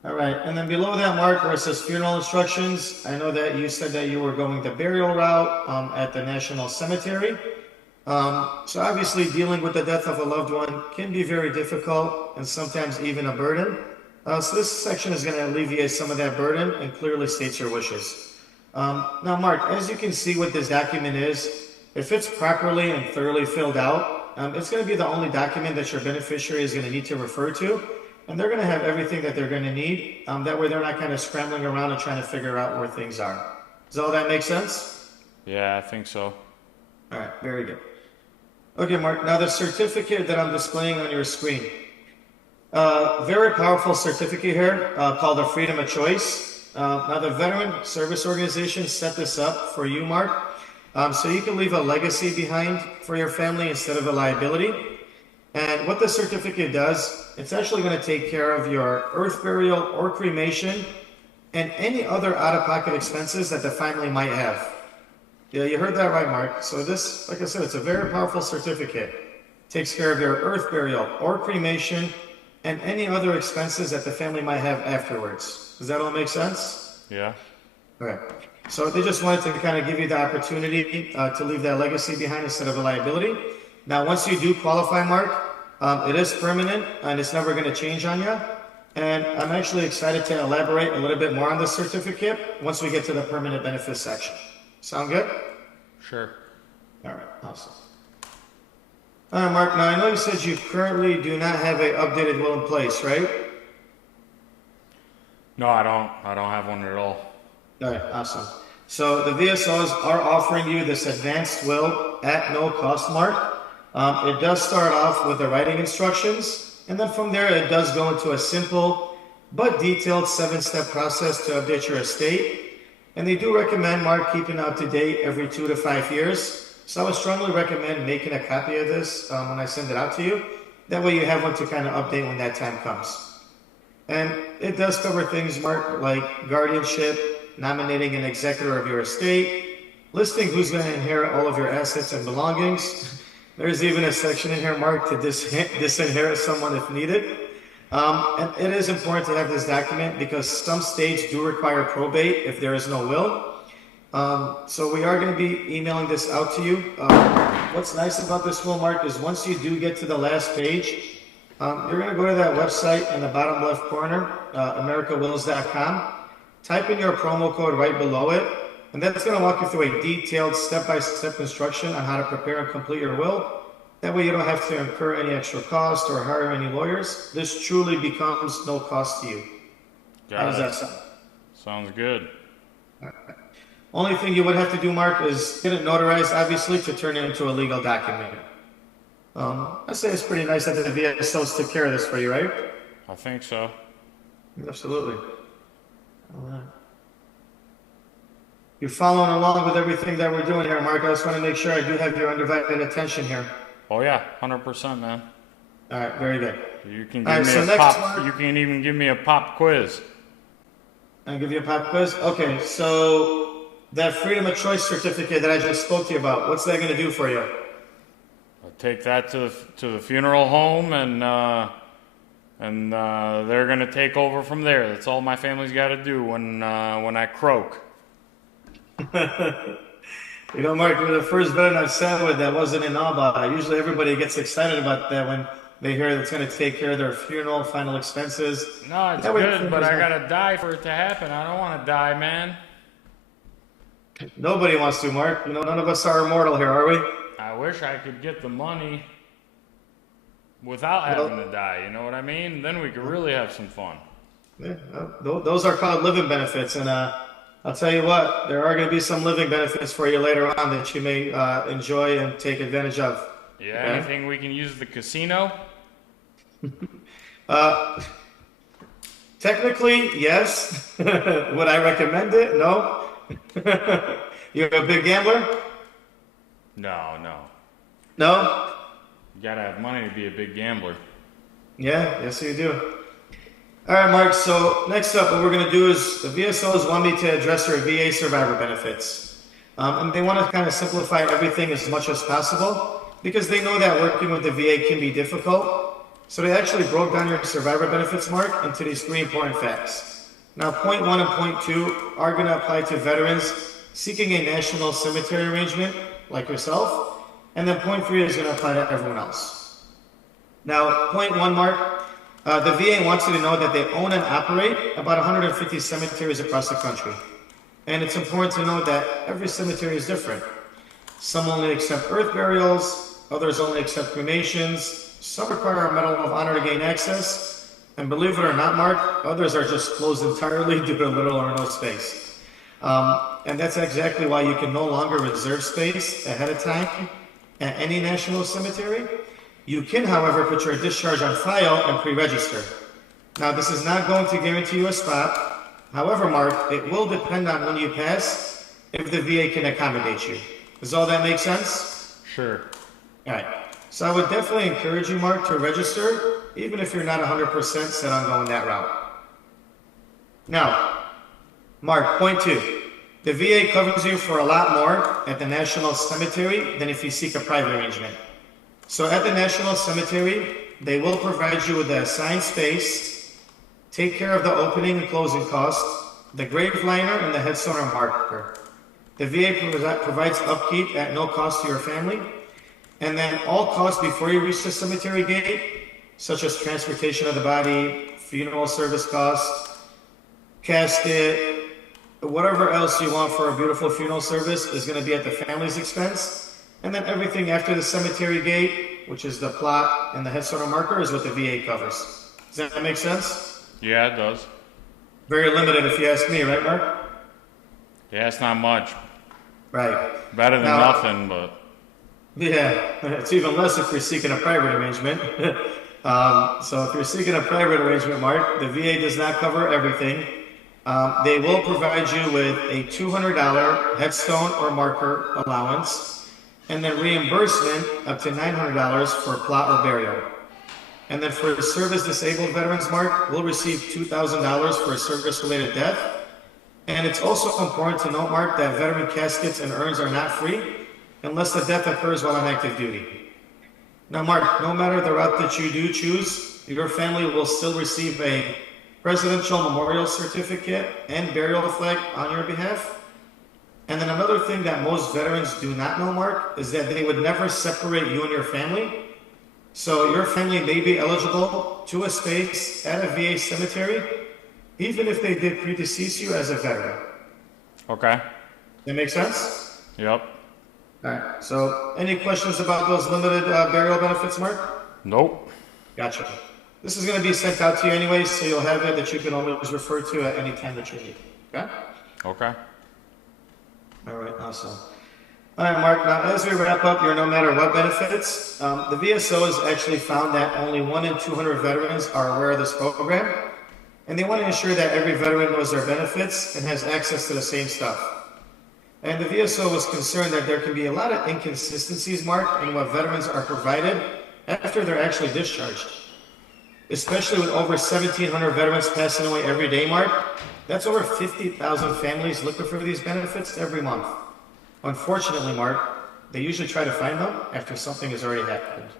All right, and then below that, Mark, where it says funeral instructions, I know that you said that you were going the burial route at the National Cemetery. So obviously dealing with the death of a loved one can be very difficult and sometimes even a burden. So this section is going to alleviate some of that burden and clearly states your wishes. Now, Mark, as you can see what this document is, if it's properly and thoroughly filled out, it's going to be the only document that your beneficiary is going to need to refer to, and they're going to have everything that they're going to need. That way they're not kind of scrambling around and trying to figure out where things are. Does all that make sense? Yeah, I think so. All right, very good. Okay, Mark, now the certificate that I'm displaying on your screen. Very powerful certificate here called the Freedom of Choice. Now the Veteran Service Organization set this up for you, Mark, so you can leave a legacy behind for your family instead of a liability. And what the certificate does, it's actually going to take care of your earth burial or cremation and any other out-of-pocket expenses that the family might have. Yeah, you heard that right, Mark. So this, like I said, it's a very powerful certificate. Takes care of your earth burial or cremation and any other expenses that the family might have afterwards. Does that all make sense? Yeah. All right. So they just wanted to kind of give you the opportunity to leave that legacy behind instead of a liability. Now, once you do qualify, Mark, it is permanent and it's never going to change on you. And I'm actually excited to elaborate a little bit more on this certificate once we get to the permanent benefits section. Sound good? Sure. All right, awesome. All right, Mark, now I know you said you currently do not have an updated will in place, right? No, I don't. I don't have one at all. All right, awesome. So the VSOs are offering you this advanced will at no cost, Mark. It does start off with the writing instructions, and then from there it does go into a simple but detailed 7-step process to update your estate. And they do recommend, Mark, keeping up to date every 2 to 5 years. So I would strongly recommend making a copy of this when I send it out to you. That way you have one to kind of update when that time comes. And it does cover things, Mark, like guardianship, nominating an executor of your estate, listing who's going to inherit all of your assets and belongings. There's even a section in here, Mark, to disinherit someone if needed. And it is important to have this document because some states do require probate if there is no will. So we are going to be emailing this out to you. What's nice about this will, Mark, is once you do get to the last page, you're going to go to that website in the bottom left corner, americawills.com. Type in your promo code right below it, and that's going to walk you through a detailed step-by-step instruction on how to prepare and complete your will. That way you don't have to incur any extra cost or hire any lawyers. This truly becomes no cost to you. How does that sound? Sounds good. Right. Only thing you would have to do, Mark, is get it notarized, obviously, to turn it into a legal document. I say it's pretty nice that the VSOs took care of this for you, right? I think so. Absolutely. All right. You're following along with everything that we're doing here, Mark. I just want to make sure I do have your undivided attention here. Oh yeah, 100%, man. All right, very good. You can give me a pop. Mark, you can even give me a pop quiz. I'll give you a pop quiz. Okay, so that freedom of choice certificate that I just spoke to you about, what's that going to do for you? take that to the funeral home, and they're gonna take over from there. That's all my family's got to do when I croak. You know, Mark, you're the first veteran I've sat with that wasn't in awe about it. Usually everybody gets excited about that when they hear that's going to take care of their funeral, final expenses. No, it's good, but I gotta die for it to happen. I don't want to die, man. Nobody wants to, Mark. You know, none of us are immortal here, are we? I wish I could get the money without having to die. You know what I mean? Then we could really have some fun. Yeah, those are called living benefits, and I'll tell you what, there are going to be some living benefits for you later on that you may enjoy and take advantage of. Yeah, okay? Anything we can use at the casino? Technically, yes. Would I recommend it? No. You're a big gambler? No. No? You gotta have money to be a big gambler. Yeah, yes you do. All right, Mark, so next up, what we're going to do is the VSOs want me to address their VA survivor benefits. And they want to kind of simplify everything as much as possible because they know that working with the VA can be difficult. So they actually broke down your survivor benefits, Mark, into these 3 important facts. Now, point 1 and point 2 are going to apply to veterans seeking a national cemetery arrangement, like yourself, and then point 3 is going to apply to everyone else. Now, point 1, Mark, the VA wants you to know that they own and operate about 150 cemeteries across the country. And it's important to know that every cemetery is different. Some only accept earth burials, others only accept cremations, some require a Medal of Honor to gain access, and believe it or not, Mark, others are just closed entirely due to little or no space. And that's exactly why you can no longer reserve space ahead of time at any national cemetery. You can, however, put your discharge on file and pre-register. Now, this is not going to guarantee you a spot. However, Mark, it will depend on when you pass if the VA can accommodate you. Does all that make sense? Sure. All right. So I would definitely encourage you, Mark, to register, even if you're not 100% set on going that route. Now, Mark, point 2. The VA covers you for a lot more at the National Cemetery than if you seek a private arrangement. So at the National Cemetery, they will provide you with the assigned space, take care of the opening and closing costs, the grave liner, and the headstone or marker. The VA provides upkeep at no cost to your family, and then all costs before you reach the cemetery gate, such as transportation of the body, funeral service costs, casket, whatever else you want for a beautiful funeral service is going to be at the family's expense. And then everything after the cemetery gate, which is the plot and the headstone or marker, is what the VA covers. Does that make sense? Yeah, it does. Very limited if you ask me, right, Mark? Yeah, it's not much. Right. Better than nothing, but... Yeah, it's even less if you're seeking a private arrangement. So if you're seeking a private arrangement, Mark, the VA does not cover everything. They will provide you with a $200 headstone or marker allowance, and then reimbursement up to $900 for plot or burial. And then for service-disabled veterans, Mark, we'll receive $2,000 for a service-related death. And it's also important to note, Mark, that veteran caskets and urns are not free unless the death occurs while on active duty. Now, Mark, no matter the route that you do choose, your family will still receive a Presidential Memorial Certificate and burial flag on your behalf. And then another thing that most veterans do not know, Mark, is that they would never separate you and your family. So your family may be eligible to a space at a VA cemetery, even if they did predecease you as a veteran. Okay. That make sense? Yep. All right. So any questions about those limited burial benefits, Mark? Nope. Gotcha. This is going to be sent out to you anyway, so you'll have it that you can always refer to at any time that you need. Okay? Okay. All right, awesome. All right, Mark, now as we wrap up your no matter what benefits, the VSOs actually found that only 1 in 200 veterans are aware of this program, and they want to ensure that every veteran knows their benefits and has access to the same stuff. And the VSO was concerned that there can be a lot of inconsistencies, Mark, in what veterans are provided after they're actually discharged. Especially with over 1,700 veterans passing away every day, Mark, that's over 50,000 families looking for these benefits every month. Unfortunately, Mark, they usually try to find them after something has already happened,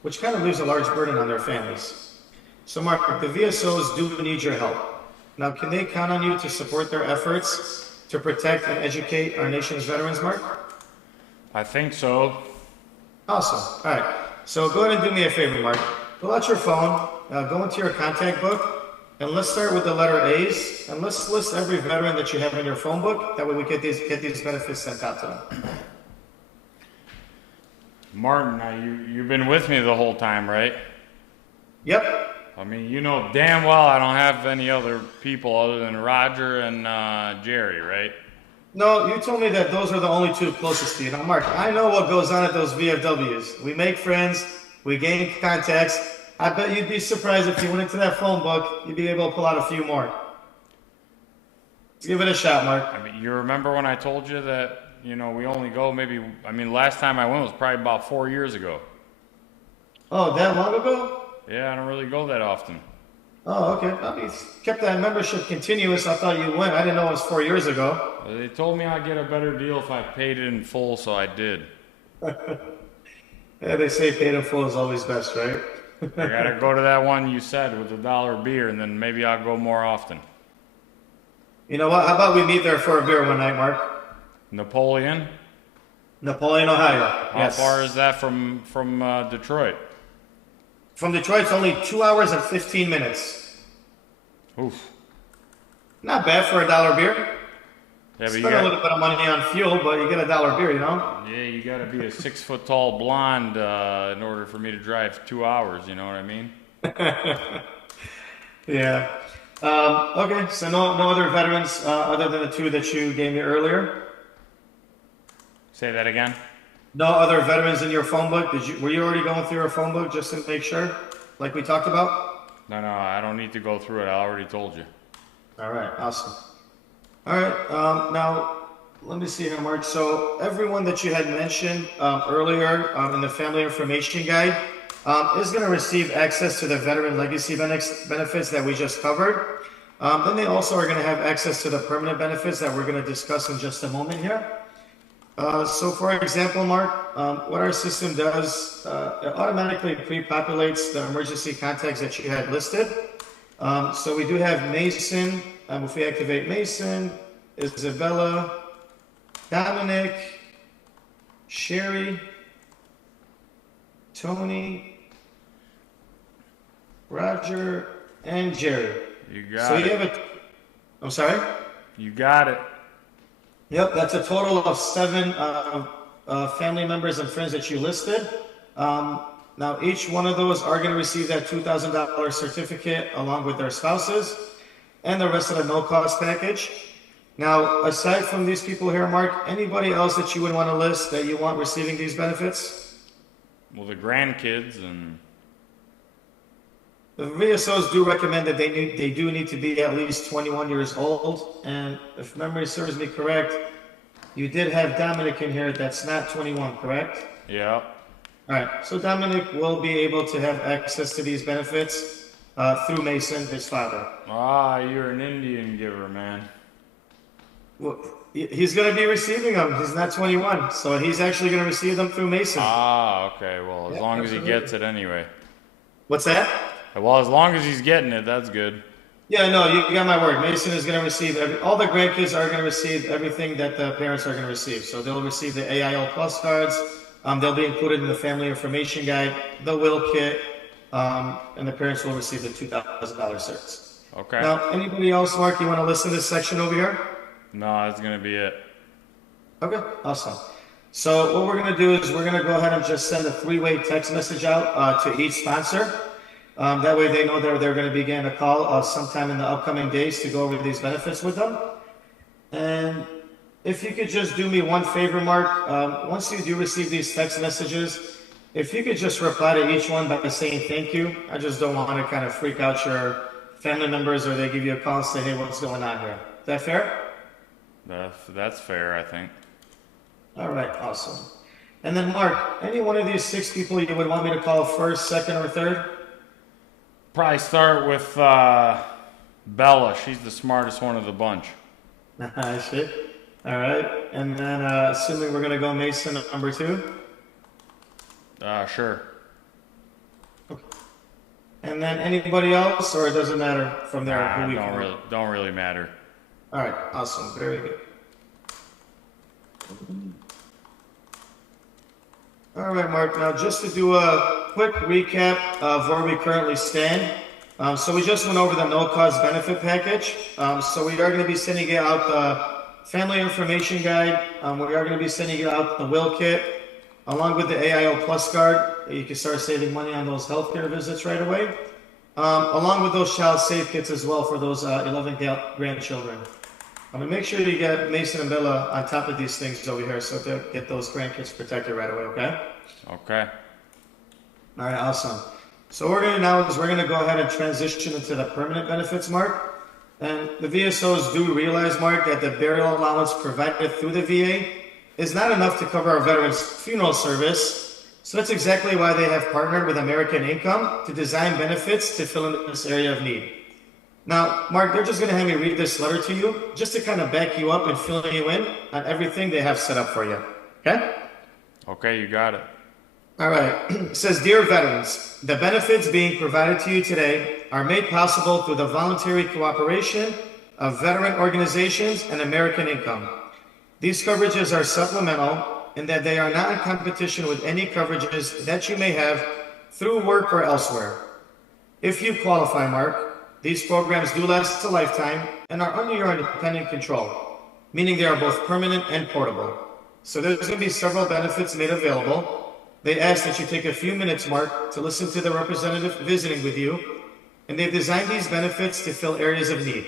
which kind of leaves a large burden on their families. So, Mark, the VSOs do need your help. Now, can they count on you to support their efforts to protect and educate our nation's veterans, Mark? I think so. Awesome. All right. So go ahead and do me a favor, Mark. Pull out your phone, go into your contact book, and let's start with the letter A's, and let's list every veteran that you have in your phone book. That way we get these benefits sent out to them. Martin, now you've been with me the whole time, right? Yep. I mean, you know damn well I don't have any other people other than Roger and Jerry, right? No, you told me that those are the only two closest to you. Now, Mark, I know what goes on at those VFWs. We make friends, we gain contacts. I bet you'd be surprised if you went into that phone book, you'd be able to pull out a few more. Let's give it a shot, Mark. I mean, you remember when I told you that, we only go last time I went was probably about 4 years ago. Oh, that long ago? Yeah, I don't really go that often. Oh, okay. Well, you kept that membership continuous. I thought you went. I didn't know it was 4 years ago. Well, they told me I'd get a better deal if I paid it in full, so I did. Yeah, they say paid in full is always best, right? I gotta go to that one you said with the dollar beer, and then maybe I'll go more often. You know what? How about we meet there for a beer one night, Mark? Napoleon? Napoleon, Ohio. How far is that from Detroit? From Detroit, it's only 2 hours and 15 minutes. Oof. Not bad for a dollar beer. Yeah, but Spend a little bit of money on fuel, but you get a dollar beer, Yeah, you gotta be a 6 foot tall blonde in order for me to drive 2 hours, you know what I mean? Yeah. Okay, so no other veterans other than the two that you gave me earlier? Say that again? No other veterans in your phone book? Were you already going through your phone book just to make sure, like we talked about? No, I don't need to go through it. I already told you. All right, awesome. All right, now let me see here, Mark. So everyone that you had mentioned earlier in the Family Information Guide is going to receive access to the Veteran Legacy benefits that we just covered. Then they also are going to have access to the permanent benefits that we're going to discuss in just a moment here. So for example, Mark, what our system does, it automatically pre-populates the emergency contacts that you had listed. So we do have Mason. If we activate Mason, Isabella, Dominic, Sherry, Tony, Roger, and Jerry. You got it. I'm sorry? You got it. Yep, that's a total of 7 family members and friends that you listed. Now, each one of those are going to receive that $2,000 certificate along with their spouses and the rest of the no-cost package. Now, aside from these people here, Mark, anybody else that you would want to list that you want receiving these benefits? Well, the grandkids and... The VSOs do recommend that they do need to be at least 21 years old. And if memory serves me correct, you did have Dominic in here that's not 21, correct? Yeah. All right, so Dominic will be able to have access to these benefits through Mason, his father. Ah, you're an Indian giver, man. Well, he's going to be receiving them. He's not 21, so he's actually going to receive them through Mason. Ah, okay. Well, as long absolutely. As he gets it anyway. What's that? Well, as long as he's getting it, that's good. Yeah, no, you got my word. Mason is going to receive all the grandkids are going to receive everything that the parents are going to receive. So they'll receive the AIL Plus cards. They'll be included in the Family Information Guide, the will kit, and the parents will receive the $2,000 certs. Okay. Now, anybody else, Mark, you want to listen to this section over here? No, that's going to be it. Okay, awesome. So what we're going to do is we're going to go ahead and just send a 3-way text message out to each sponsor. That way they know they're going to begin a call sometime in the upcoming days to go over these benefits with them. And if you could just do me one favor, Mark, once you do receive these text messages, if you could just reply to each one by saying thank you. I just don't want to kind of freak out your family members or they give you a call and say, hey, what's going on here? Is that fair? That's fair, I think. All right, awesome. And then, Mark, any one of these 6 people you would want me to call first, second, or third? Probably start with Bella. She's the smartest one of the bunch. I see. All right. And then, assuming we're going to go Mason at number 2. Sure. And then anybody else, or it doesn't matter from there? Nah, who we don't really matter. All right, awesome, very good. All right, Mark. Now, just to do a quick recap of where we currently stand. So we just went over the no-cause benefit package. So we are going to be sending you out the family information guide. We are going to be sending you out the will kit, along with the AIO Plus card. You can start saving money on those healthcare visits right away, along with those child safe kits as well for those 11 grandchildren. I'm going to make sure you get Mason and Bella on top of these things over here so to get those grandkids protected right away, okay? Okay. All right, awesome. So what we're going to do now is we're going to go ahead and transition into the permanent benefits, Mark. And the VSOs do realize, Mark, that the burial allowance provided through the VA is not enough to cover our veterans' funeral service. So that's exactly why they have partnered with American Income to design benefits to fill in this area of need. Now, Mark, they're just going to have me read this letter to you just to kind of back you up and fill you in on everything they have set up for you. Okay? Okay, you got it. All right. It says, Dear veterans, the benefits being provided to you today are made possible through the voluntary cooperation of veteran organizations and American Income. These coverages are supplemental in that they are not in competition with any coverages that you may have through work or elsewhere. If you qualify, Mark, these programs do last a lifetime and are under your independent control, meaning they are both permanent and portable. So there's going to be several benefits made available. They ask that you take a few minutes, Mark, to listen to the representative visiting with you, and they've designed these benefits to fill areas of need.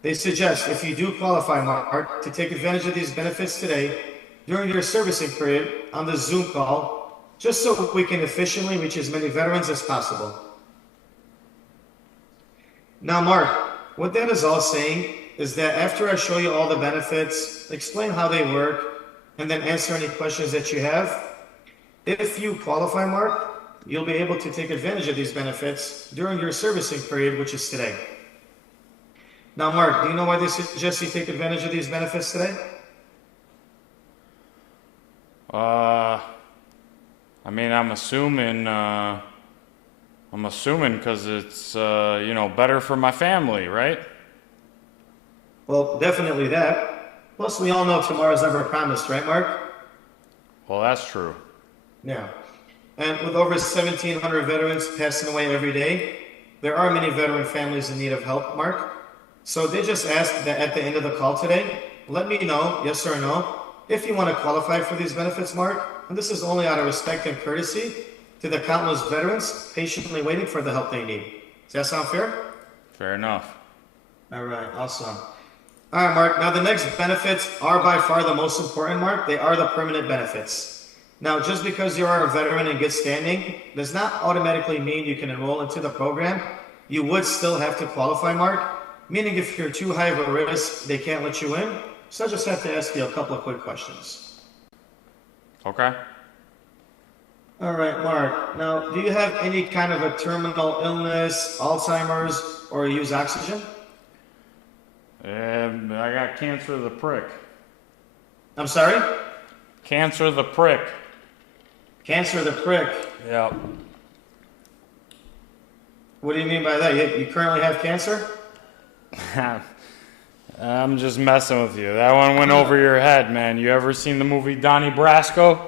They suggest, if you do qualify, Mark, to take advantage of these benefits today during your servicing period on the Zoom call, just so we can efficiently reach as many veterans as possible. Now, Mark, what that is all saying is that after I show you all the benefits, explain how they work, and then answer any questions that you have, if you qualify, Mark, you'll be able to take advantage of these benefits during your servicing period, which is today. Now, Mark, do you know why they suggest you take advantage of these benefits today? I mean, I'm assuming because it's, better for my family, right? Well, definitely that. Plus, we all know tomorrow's never promised, right, Mark? Well, that's true. Yeah. And with over 1,700 veterans passing away every day, there are many veteran families in need of help, Mark. So they just asked that at the end of the call today, let me know, yes or no, if you want to qualify for these benefits, Mark. And this is only out of respect and courtesy to the countless veterans patiently waiting for the help they need. Does that sound fair? Fair enough. All right, awesome. All right, Mark. Now, the next benefits are by far the most important, Mark. They are the permanent benefits. Now, just because you are a veteran in good standing does not automatically mean you can enroll into the program. You would still have to qualify, Mark, meaning if you're too high of a risk, they can't let you in. So I just have to ask you a couple of quick questions. Okay. All right, Mark. Now, do you have any kind of a terminal illness, Alzheimer's, or use oxygen? I got cancer of the prick. I'm sorry? Cancer of the prick. Cancer of the prick. Yep. What do you mean by that? You currently have cancer? I'm just messing with you. That one went over your head, man. You ever seen the movie Donnie Brasco?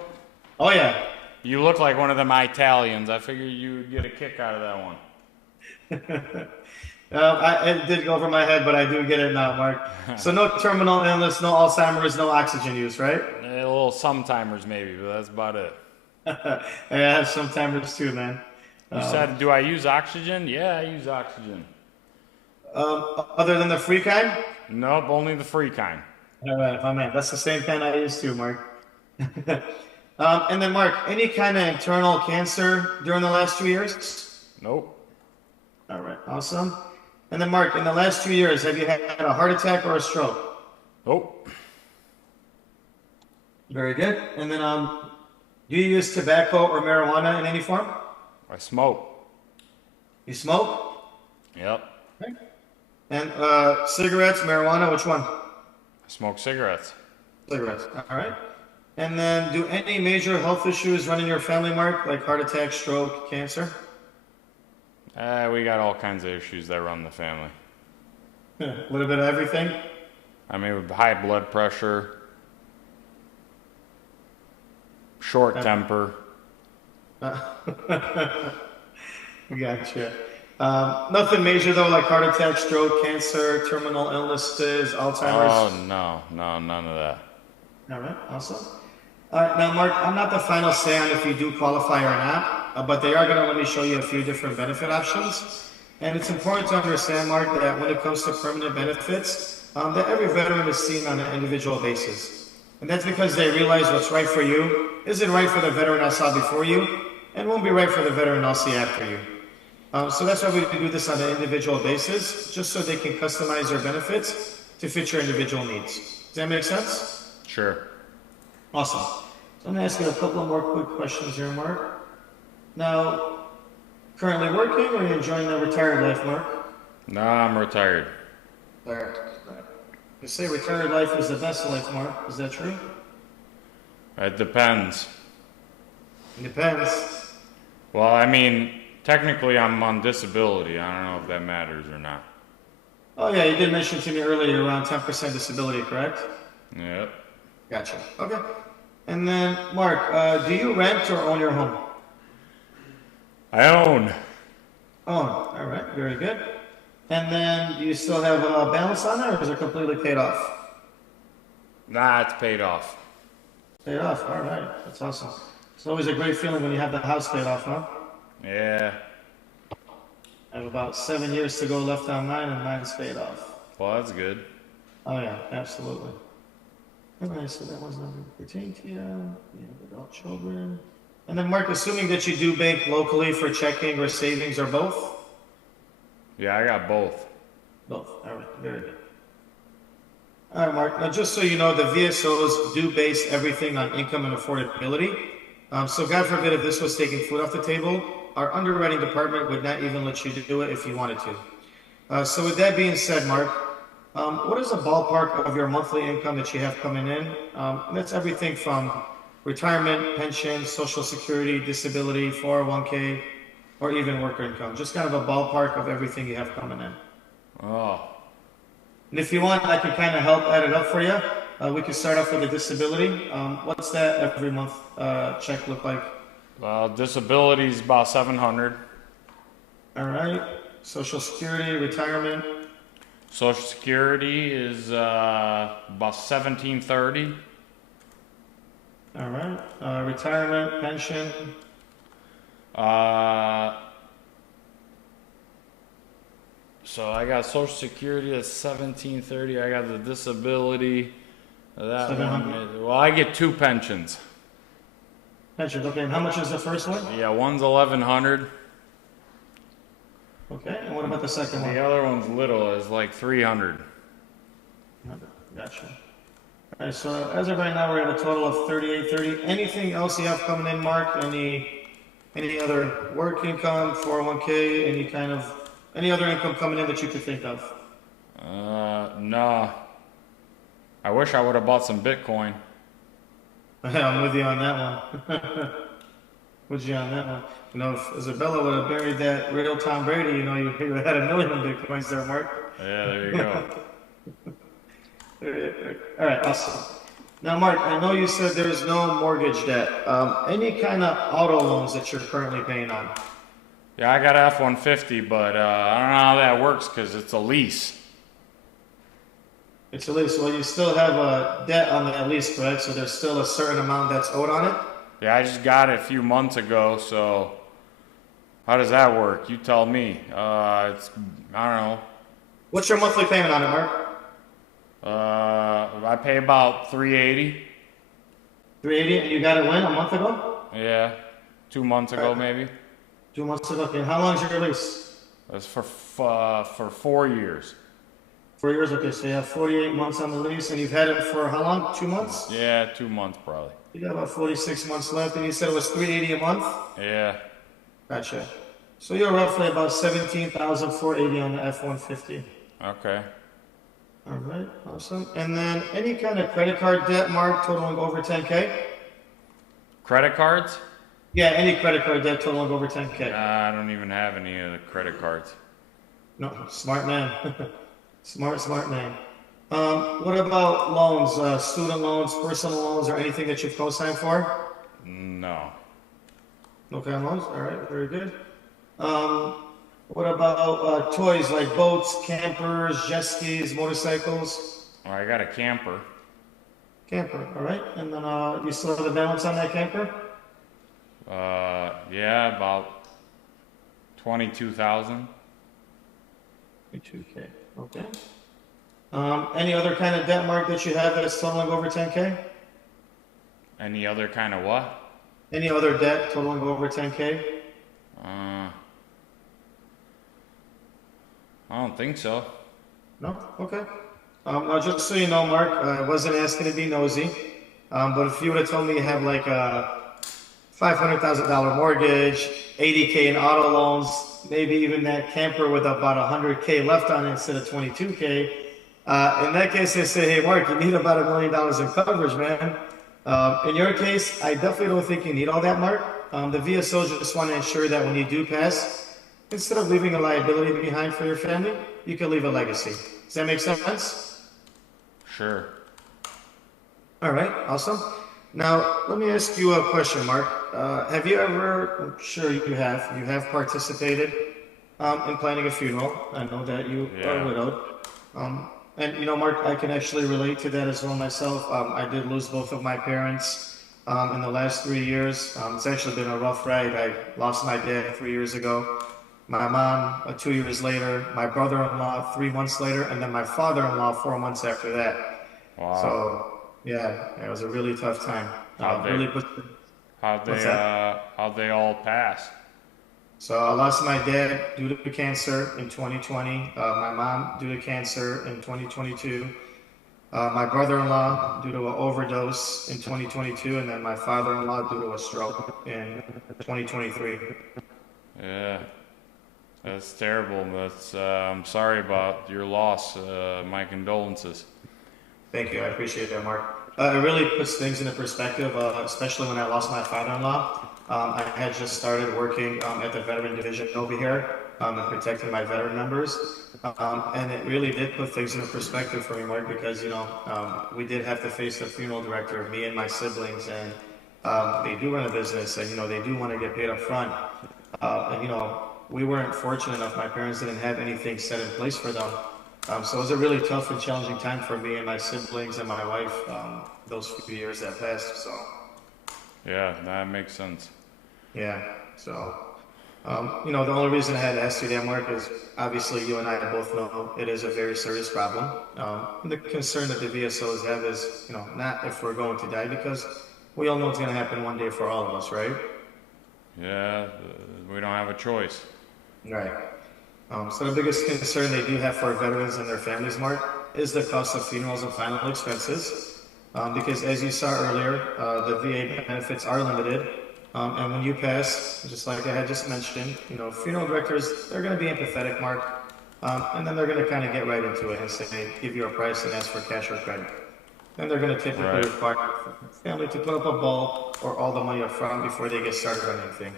Oh, yeah. You look like one of them Italians. I figured you would get a kick out of that one. It did go over my head, but I do get it now, Mark. So no terminal illness, no Alzheimer's, no oxygen use, right? A little sometimers maybe, but that's about it. Yeah, I have some timers too, man. You said, do I use oxygen? Yeah, I use oxygen. Other than the free kind? Nope, only the free kind. All right, my man. That's the same kind I use too, Mark. And then, Mark, any kind of internal cancer during the last 2 years? Nope. All right, awesome. And then, Mark, in the last 2 years, have you had a heart attack or a stroke? Nope. Very good. And then, do you use tobacco or marijuana in any form? I smoke. You smoke? Yep. Okay. And cigarettes, marijuana, which one? I smoke cigarettes. Cigarettes. All right. And then, do any major health issues run in your family, Mark, like heart attack, stroke, cancer? We got all kinds of issues that run the family. Yeah, a little bit of everything. I mean, with high blood pressure, short temper. Gotcha. Nothing major though, like heart attack, stroke, cancer, terminal illnesses, Alzheimer's. Oh, no, none of that. All right, awesome. All right, now, Mark, I'm not the final say on if you do qualify or not, but they are going to let me show you a few different benefit options. And it's important to understand, Mark, that when it comes to permanent benefits, that every veteran is seen on an individual basis. And that's because they realize what's right for you isn't right for the veteran I saw before you, and won't be right for the veteran I'll see after you. So that's why we do this on an individual basis, just so they can customize their benefits to fit your individual needs. Does that make sense? Sure. Awesome. So I'm going to ask you a couple of more quick questions here, Mark. Now, currently working or are you enjoying the retired life, Mark? No, I'm retired. Retired. You say retired life is the best life, Mark. Is that true? It depends. It depends. Well, I mean, technically I'm on disability. I don't know if that matters or not. Oh, yeah, you did mention to me earlier around 10% disability, correct? Yep. Gotcha. Okay. And then, Mark, do you rent or own your home? I own. Own. All right. Very good. And then, do you still have a balance on it, or is it completely paid off? Nah, it's paid off. Paid off. All right. That's awesome. It's always a great feeling when you have the house paid off, huh? Yeah. I have about 7 years to go left on mine, and mine's paid off. Well, that's good. Oh, yeah. Absolutely. Okay, so that was number 13 to you. You have adult children. And then, Mark, assuming that you do bank locally for checking or savings or both? Yeah, I got both. Both. All right. Very good. All right, Mark. Now, just so you know, the VSOs do base everything on income and affordability. So, God forbid, if this was taking food off the table, our underwriting department would not even let you do it if you wanted to. So, with that being said, Mark, what is the ballpark of your monthly income that you have coming in? That's everything from retirement, pension, social security, disability, 401k, or even worker income. Just kind of a ballpark of everything you have coming in. Oh. And if you want, I can kind of help add it up for you. We can start off with the disability. What's that every month check look like? Well, disability is about 700. All right. Social security, retirement. Social security is about 1730. All right. Retirement, pension. So I got social security at 1730. I got the disability. That 700. one. Well, I get two pensions. Pension. Okay. And how much is the first one? Yeah, one's 1100. Okay. And what about the second one? The other one's little. It's like 300. Gotcha. All right, so as of right now, we're at a total of 3830. Anything else you have coming in, Mark? Any other work income, 401k, any other income coming in that you could think of? No. I wish I would have bought some Bitcoin. I'm with you on that one. With you on that one. You know, if Isabella would have buried that real Tom Brady, you know, you would have had 1 million Bitcoins there, Mark. Yeah, there you go. All right, awesome. Now, Mark, I know you said there's no mortgage debt. Any kind of auto loans that you're currently paying on? Yeah, I got F-150, but I don't know how that works because it's a lease. It's a lease. Well, you still have a debt on that lease, correct? So there's still a certain amount that's owed on it? Yeah, I just got it a few months ago, so how does that work? You tell me. I don't know. What's your monthly payment on it, Mark? I pay about 380. 380, and you got it when? A month ago? Yeah, 2 months ago maybe. 2 months ago. Okay, how long is your lease? That's for 4 years. 4 years. Okay, so you have 48 months on the lease, and you've had it for how long? 2 months? Yeah, 2 months probably. You got about 46 months left, and you said it was 380 a month? Yeah. Gotcha. So you're roughly about 17,480 on the F-150. Okay. All right, awesome. And then any kind of credit card debt, Mark, totaling over 10K? Credit cards? Yeah, any credit card debt totaling over 10K. I don't even have any of the credit cards. No, smart man. Smart man. What about loans, student loans, personal loans, or anything that you've co-signed for? No. No kind of loans? All right, very good. Um, what about toys like boats, campers, jet skis, motorcycles? Well, I got a camper. Camper, all right. And then you still have the balance on that camper? Yeah, about 22,000. 2K. Okay. Any other kind of debt, Mark, that you have that's totaling over 10K? Any other kind of what? Any other debt totaling over 10K? I don't think so. No? Okay. Now, just so you know, Mark, I wasn't asking to be nosy, but if you would have told me you have like a $500,000 mortgage, 80K in auto loans, maybe even that camper with about 100K left on it instead of 22K, in that case, I say, hey, Mark, you need about $1 million in coverage, man. In your case, I definitely don't think you need all that, Mark. The VSOs just want to ensure that when you do pass, instead of leaving a liability behind for your family, you can leave a legacy. Does that make sense? Sure. All right, awesome. Now, let me ask you a question, Mark. Have you ever, I'm sure you have participated in planning a funeral. I know that you are widowed. And you know, Mark, I can actually relate to that as well myself. I did lose both of my parents in the last 3 years. It's actually been a rough ride. I lost my dad 3 years ago, my mom 2 years later, my brother-in-law 3 months later, and then my father-in-law 4 months after that. Wow. So yeah, it was a really tough time. How'd they all pass? So I lost my dad due to cancer in 2020, my mom due to cancer in 2022, my brother-in-law due to an overdose in 2022, and then my father-in-law due to a stroke in 2023. Yeah, that's terrible. I'm sorry about your loss. My condolences. Thank you, I appreciate that, Mark. It really puts things into perspective, especially when I lost my father-in-law. I had just started working at the veteran division over here and protecting my veteran members. And it really did put things into perspective for me, Mark, because, you know, we did have to face the funeral director, me and my siblings, and they do run a business and, you know, they do want to get paid up front. And, you know, we weren't fortunate enough. My parents didn't have anything set in place for them. So it was a really tough and challenging time for me and my siblings and my wife those few years that passed. So. Yeah, that makes sense. Yeah, so, you know, the only reason I had to ask you that, Mark, is obviously you and I both know it is a very serious problem. The concern that the VSOs have is, you know, not if we're going to die, because we all know it's going to happen one day for all of us, right? Yeah, we don't have a choice. Right. So the biggest concern they do have for veterans and their families, Mark, is the cost of funerals and final expenses. Because as you saw earlier, the VA benefits are limited. And when you pass, just like I had just mentioned, you know, funeral directors, they're going to be empathetic, Mark, and then they're going to kind of get right into it and say, give you a price and ask for cash or credit. Then they're going to typically require the family to put up a bulb or all the money up front before they get started on anything.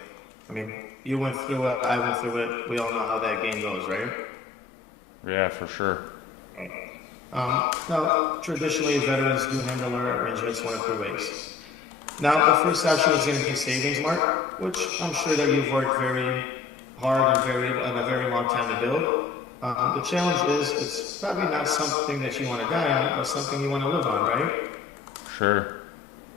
I mean, you went through it, I went through it, we all know how that game goes, right? Yeah, for sure. Now, traditionally, veterans do handle their arrangements one of two ways. Now, the first option is going to be savings, Mark, which I'm sure that you've worked very hard and a very long time to build. The challenge is it's probably not something that you want to die on, but something you want to live on, right? Sure.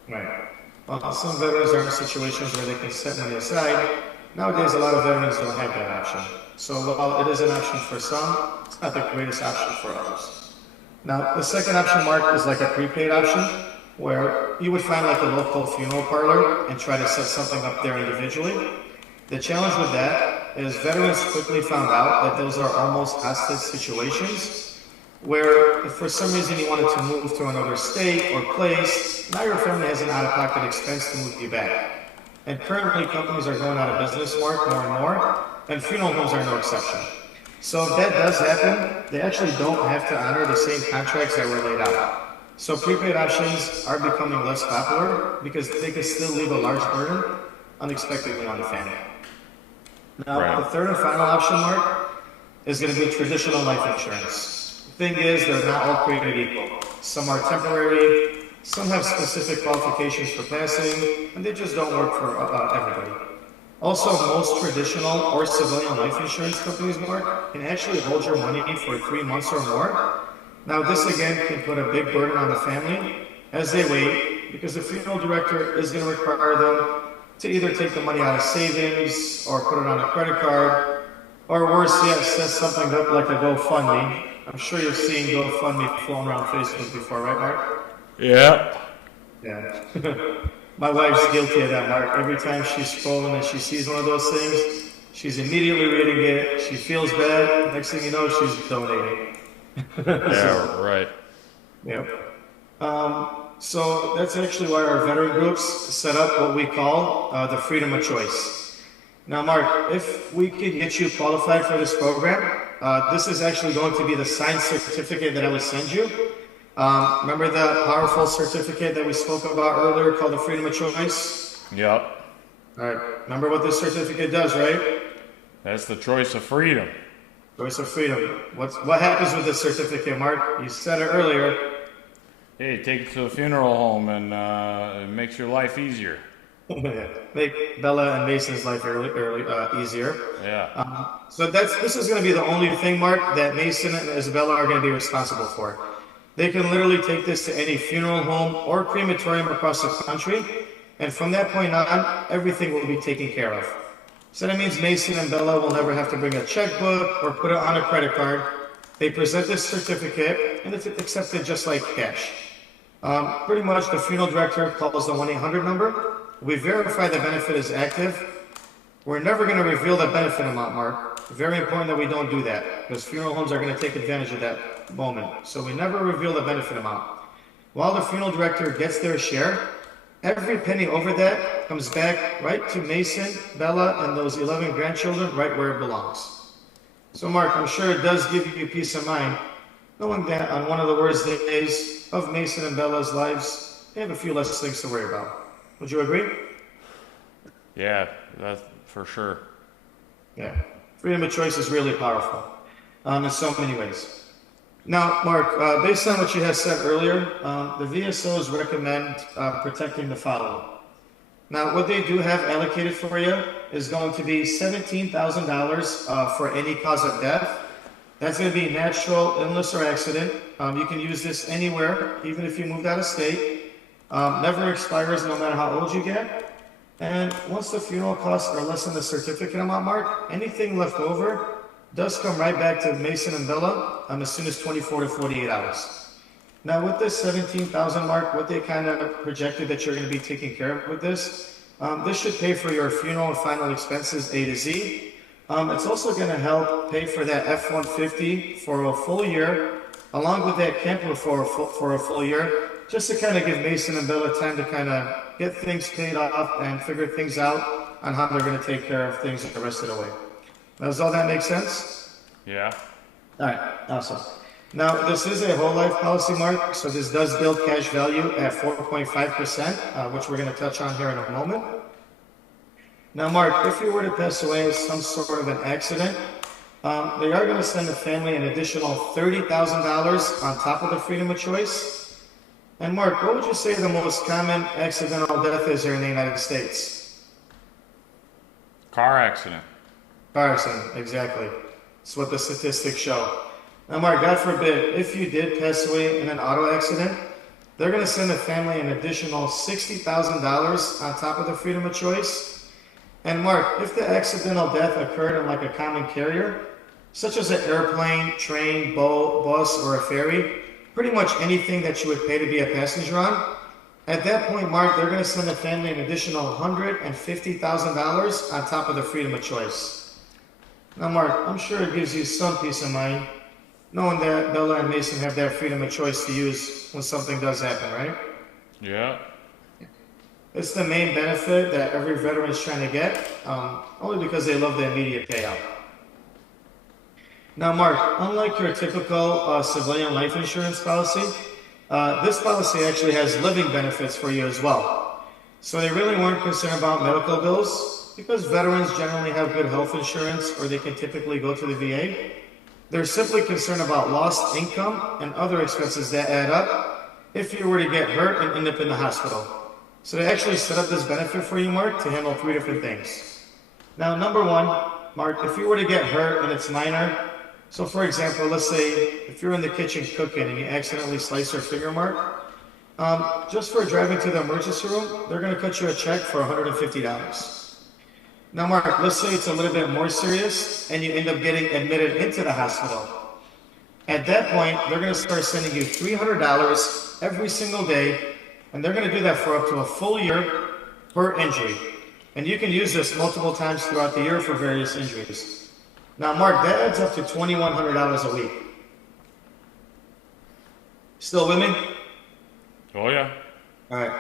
Right. Well, some veterans are in situations where they can set money aside. Nowadays, a lot of veterans don't have that option. So while it is an option for some, it's not the greatest option for others. Now, the second option, Mark, is like a prepaid option, where you would find like a local funeral parlor and try to set something up there individually. The challenge with that is veterans quickly found out that those are almost hostage situations, where if for some reason you wanted to move to another state or place, now your family has an out-of-pocket expense to move you back. And currently companies are going out of business, Mark, more and more, and funeral homes are no exception. So if that does happen, they actually don't have to honor the same contracts that were laid out. So prepaid options are becoming less popular because they can still leave a large burden unexpectedly on the family. Now, the Right. third and final option, Mark, is going to be traditional life insurance. The thing is, they're not all created equal. Some are temporary, some have specific qualifications for passing, and they just don't work for everybody. Also, most traditional or civilian life insurance companies, Mark, can actually hold your money for 3 months or more. Now, this again can put a big burden on the family as they wait because the funeral director is going to require them to either take the money out of savings or put it on a credit card, or worse yet, set something up like a GoFundMe. I'm sure you've seen GoFundMe flown around Facebook before, right, Mark? Yeah. Yeah. My wife's guilty of that, Mark. Every time she's scrolling and she sees one of those things, she's immediately reading it. She feels bad. Next thing you know, she's donating. Yeah. So, Right. yeah. So that's actually why our veteran groups set up what we call the freedom of choice. Now, Mark, if we could get you qualified for this program, this is actually going to be the signed certificate that I would send you. Remember the powerful certificate that we spoke about earlier called the freedom of choice? Yep. All right. Remember what this certificate does, right? That's the choice of freedom. Choice of freedom. What happens with this certificate, Mark? You said it earlier. Hey, take it to the funeral home and it makes your life easier. Make Bella and Mason's life easier. Yeah. So this is going to be the only thing, Mark, that Mason and Isabella are going to be responsible for. They can literally take this to any funeral home or crematorium across the country, and from that point on, everything will be taken care of. So that means Mason and Bella will never have to bring a checkbook or put it on a credit card. They present this certificate, and it's accepted just like cash. Pretty much the funeral director calls the 1-800 number. We verify the benefit is active. We're never going to reveal the benefit amount, Mark. Very important that we don't do that because funeral homes are going to take advantage of that moment. So we never reveal the benefit amount. While the funeral director gets their share, every penny over that comes back right to Mason, Bella, and those 11 grandchildren right where it belongs. So Mark, I'm sure it does give you peace of mind knowing that on one of the worst days of Mason and Bella's lives, they have a few less things to worry about. Would you agree? Yeah, that's for sure. Yeah. Freedom of choice is really powerful in so many ways. Now, Mark, based on what you had said earlier, the VSOs recommend protecting the following. Now, what they do have allocated for you is going to be $17,000 for any cause of death. That's going to be natural, illness, or accident. You can use this anywhere, even if you moved out of state. Never expires no matter how old you get. And once the funeral costs are less than the certificate amount, Mark, anything left over does come right back to Mason and Bella as soon as 24 to 48 hours. Now, with this 17,000 mark, what they kind of projected that you're going to be taking care of with this should pay for your funeral and final expenses A to Z. It's also going to help pay for that F-150 for a full year, along with that camper for a full year, just to kind of give Mason and Bella time to kind of get things paid off and figure things out on how they're going to take care of things the rest of the way. Now, does all that make sense? Yeah. All right, awesome. Now, this is a whole life policy, Mark, so this does build cash value at 4.5%, which we're going to touch on here in a moment. Now, Mark, if you were to pass away in some sort of an accident, they are going to send the family an additional $30,000 on top of the freedom of choice. And Mark, what would you say the most common accidental death is here in the United States? Car accident. Car accident, exactly. That's what the statistics show. Now, Mark, God forbid, if you did pass away in an auto accident, they're going to send the family an additional $60,000 on top of the freedom of choice. And Mark, if the accidental death occurred in like a common carrier, such as an airplane, train, boat, bus, or a ferry, pretty much anything that you would pay to be a passenger on, at that point, Mark, they're going to send the family an additional $150,000 on top of the freedom of choice. Now, Mark, I'm sure it gives you some peace of mind knowing that Bella and Mason have that freedom of choice to use when something does happen, right? Yeah. It's the main benefit that every veteran is trying to get, only because they love the immediate payout. Now, Mark, unlike your typical civilian life insurance policy, this policy actually has living benefits for you as well. So they really weren't concerned about medical bills because veterans generally have good health insurance or they can typically go to the VA. They're simply concerned about lost income and other expenses that add up if you were to get hurt and end up in the hospital. So they actually set up this benefit for you, Mark, to handle three different things. Now, number one, Mark, if you were to get hurt and it's minor, so for example, let's say if you're in the kitchen cooking and you accidentally slice your finger, Mark, just for driving to the emergency room, they're going to cut you a check for $150. Now, Mark, let's say it's a little bit more serious and you end up getting admitted into the hospital. At that point, they're going to start sending you $300 every single day, and they're going to do that for up to a full year per injury. And you can use this multiple times throughout the year for various injuries. Now, Mark, that adds up to $2,100 a week. Still with me? Oh, yeah. All right.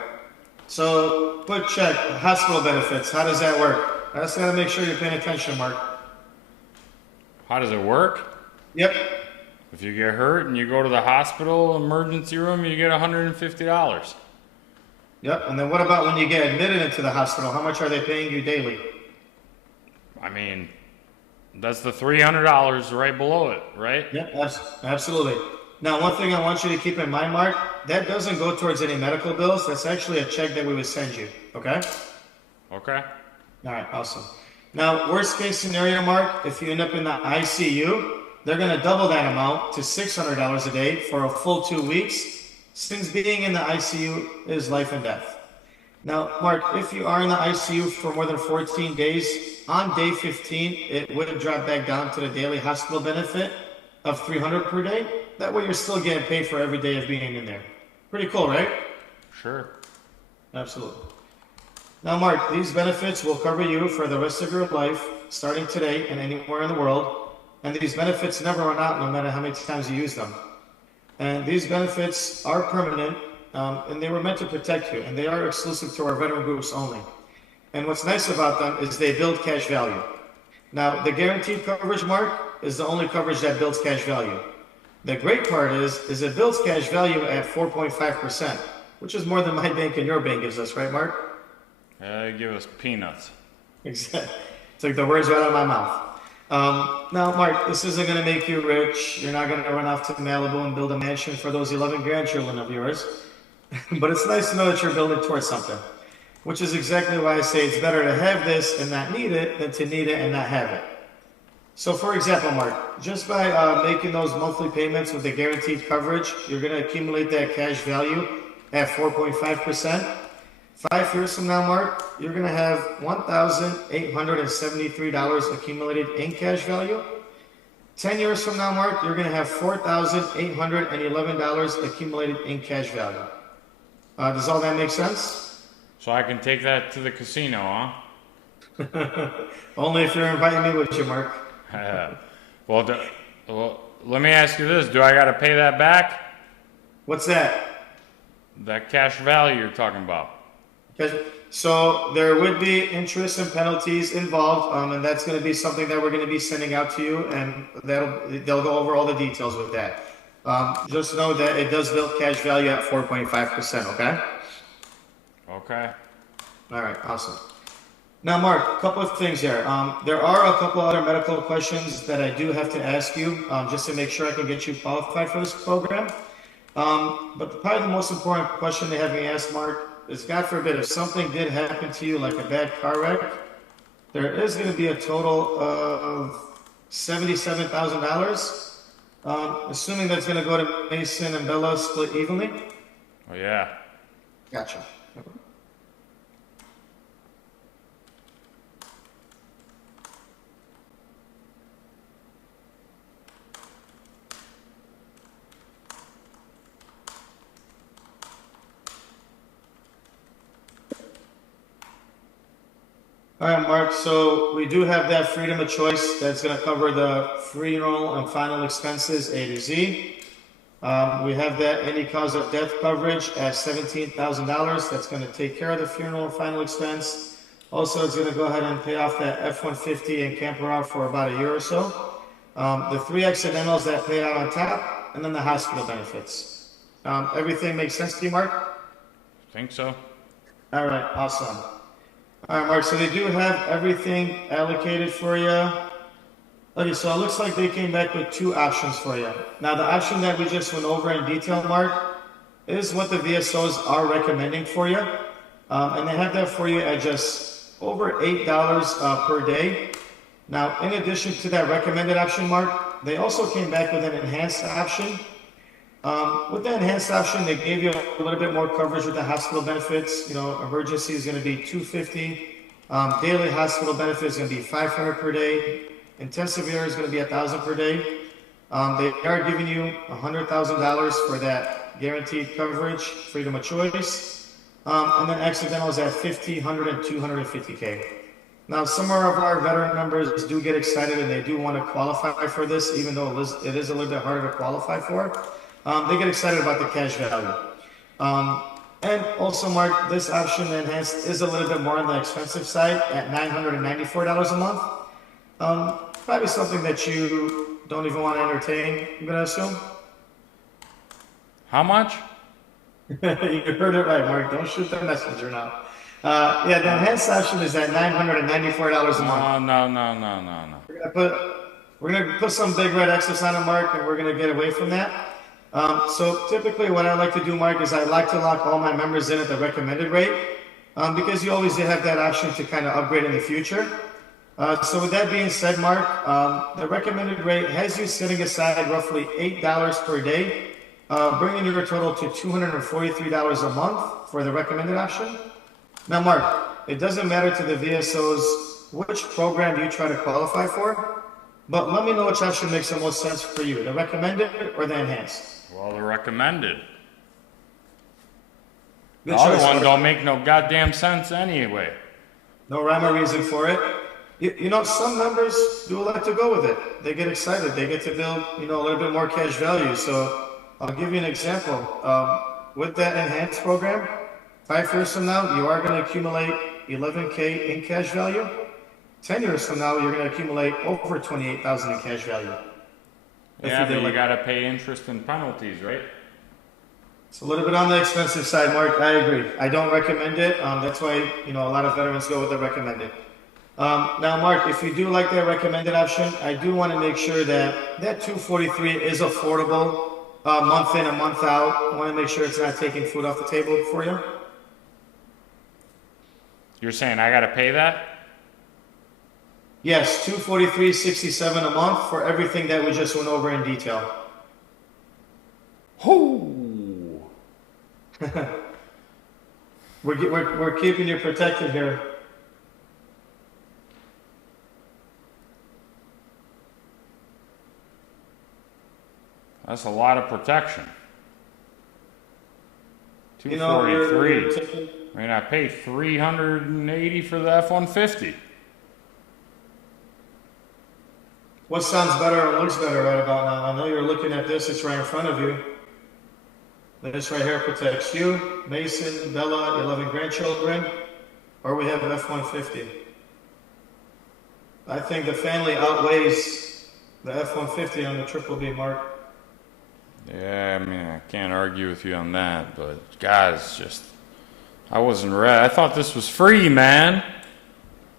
So, quick check. Hospital benefits. How does that work? I just got to make sure you're paying attention, Mark. How does it work? Yep. If you get hurt and you go to the hospital emergency room, you get $150. Yep. And then what about when you get admitted into the hospital? How much are they paying you daily? I mean, that's the $300 right below it, right? Yep, absolutely. Now, one thing I want you to keep in mind, Mark, that doesn't go towards any medical bills. That's actually a check that we would send you, okay? Okay. All right, awesome. Now, worst case scenario, Mark, if you end up in the ICU, they're going to double that amount to $600 a day for a full 2 weeks, since being in the ICU is life and death. Now, Mark, if you are in the ICU for more than 14 days, on day 15, it would drop back down to the daily hospital benefit of $300 per day. That way you're still getting paid for every day of being in there. Pretty cool, right? Sure. Absolutely. Now, Mark, these benefits will cover you for the rest of your life, starting today and anywhere in the world. And these benefits never run out no matter how many times you use them. And these benefits are permanent, and they were meant to protect you, and they are exclusive to our veteran groups only. And what's nice about them is they build cash value. Now, the guaranteed coverage, Mark, is the only coverage that builds cash value. The great part is it builds cash value at 4.5%, which is more than my bank and your bank gives us, right, Mark? Give us peanuts. Exactly. It's like the words right out of my mouth. Now, Mark, this isn't going to make you rich. You're not going to run off to Malibu and build a mansion for those 11 grandchildren of yours. But it's nice to know that you're building towards something, which is exactly why I say it's better to have this and not need it than to need it and not have it. So, for example, Mark, just by making those monthly payments with the guaranteed coverage, you're going to accumulate that cash value at 4.5%. 5 years from now, Mark, you're going to have $1,873 accumulated in cash value. 10 years from now, Mark, you're going to have $4,811 accumulated in cash value. Does all that make sense? So I can take that to the casino, huh? Only if you're inviting me with you, Mark. Well, let me ask you this. Do I got to pay that back? What's that? That cash value you're talking about. So there would be interest and penalties involved, and that's going to be something that we're going to be sending out to you, and they'll go over all the details with that. Just know that it does build cash value at 4.5%, okay? Okay. All right, awesome. Now, Mark, a couple of things here. There are a couple other medical questions that I do have to ask you, just to make sure I can get you qualified for this program. But probably the most important question they have me ask, Mark, is God forbid, if something did happen to you, like a bad car wreck, there is going to be a total of $77,000. Assuming that's going to go to Mason and Bella split evenly. Oh, yeah. Gotcha. All right, Mark, so we do have that freedom of choice that's going to cover the funeral and final expenses A to Z. We have that any cause of death coverage at $17,000. That's going to take care of the funeral and final expense. Also, it's going to go ahead and pay off that F-150 and camper out for about a year or so. the three accidentals that paid out on top, and then the hospital benefits. Everything makes sense to you, Mark? Think so? All right, awesome. All right, Mark, so they do have everything allocated for you. Okay, so it looks like they came back with two options for you. Now, the option that we just went over in detail, Mark, is what the VSOs are recommending for you. And they have that for you at just over $8 per day. Now, in addition to that recommended option, Mark, they also came back with an enhanced option. With the enhanced option, they gave you a little bit more coverage with the hospital benefits. You know, emergency is going to be $250. Daily hospital benefits is going to be $500 per day. Intensive care is going to be $1,000 per day. They are giving you $100,000 for that guaranteed coverage, freedom of choice. And then accidental is at $50, $100, and $250K. Now, some of our veteran members do get excited and they do want to qualify for this, even though it is a little bit harder to qualify for. They get excited about the cash value. And also, Mark, this option enhanced is a little bit more on the expensive side at $994 a month. Probably something that you don't even want to entertain, I'm going to assume. How much? You heard it right, Mark. Don't shoot the messenger now. Yeah, the enhanced option is at $994 a month. No. We're gonna put some big red X's on it, Mark, and we're gonna get away from that. So typically, what I like to do, Mark, is I like to lock all my members in at the recommended rate, because you always have that option to kind of upgrade in the future. So with that being said, Mark, the recommended rate has you setting aside roughly $8 per day, bringing your total to $243 a month for the recommended option. Now, Mark, it doesn't matter to the VSOs which program you try to qualify for, but let me know which option makes the most sense for you, the recommended or the enhanced. Well, the recommended. Good The other choice, one Mark. don't make no goddamn sense anyway. No rhyme or reason for it. You know, some members do like to go with it. They get excited. They get to build, a little bit more cash value. So I'll give you an example. With that enhanced program, 5 years from now, you are going to accumulate $11K in cash value. 10 years from now, you're going to accumulate over $28,000 in cash value. Yeah, but you gotta pay interest and penalties, right? It's a little bit on the expensive side, Mark. I agree. I don't recommend it. That's why, a lot of veterans go with the recommended. Now, Mark, if you do like that recommended option, I do want to make sure that $243 is affordable, month in and month out. I want to make sure it's not taking food off the table for you. You're saying I gotta pay that? Yes, $243.67 a month for everything that we just went over in detail. Hoo! We're keeping you protected here. That's a lot of protection. You know, $243. I mean, I paid $380 for the F-150. What sounds better or looks better right about now? I know you're looking at this. It's right in front of you. This right here protects you, Mason, Bella, 11 grandchildren, or we have an F-150. I think the family outweighs the F-150 on the Triple B, Mark. Yeah, I mean, I can't argue with you on that, but guys, I wasn't ready. I thought this was free, man.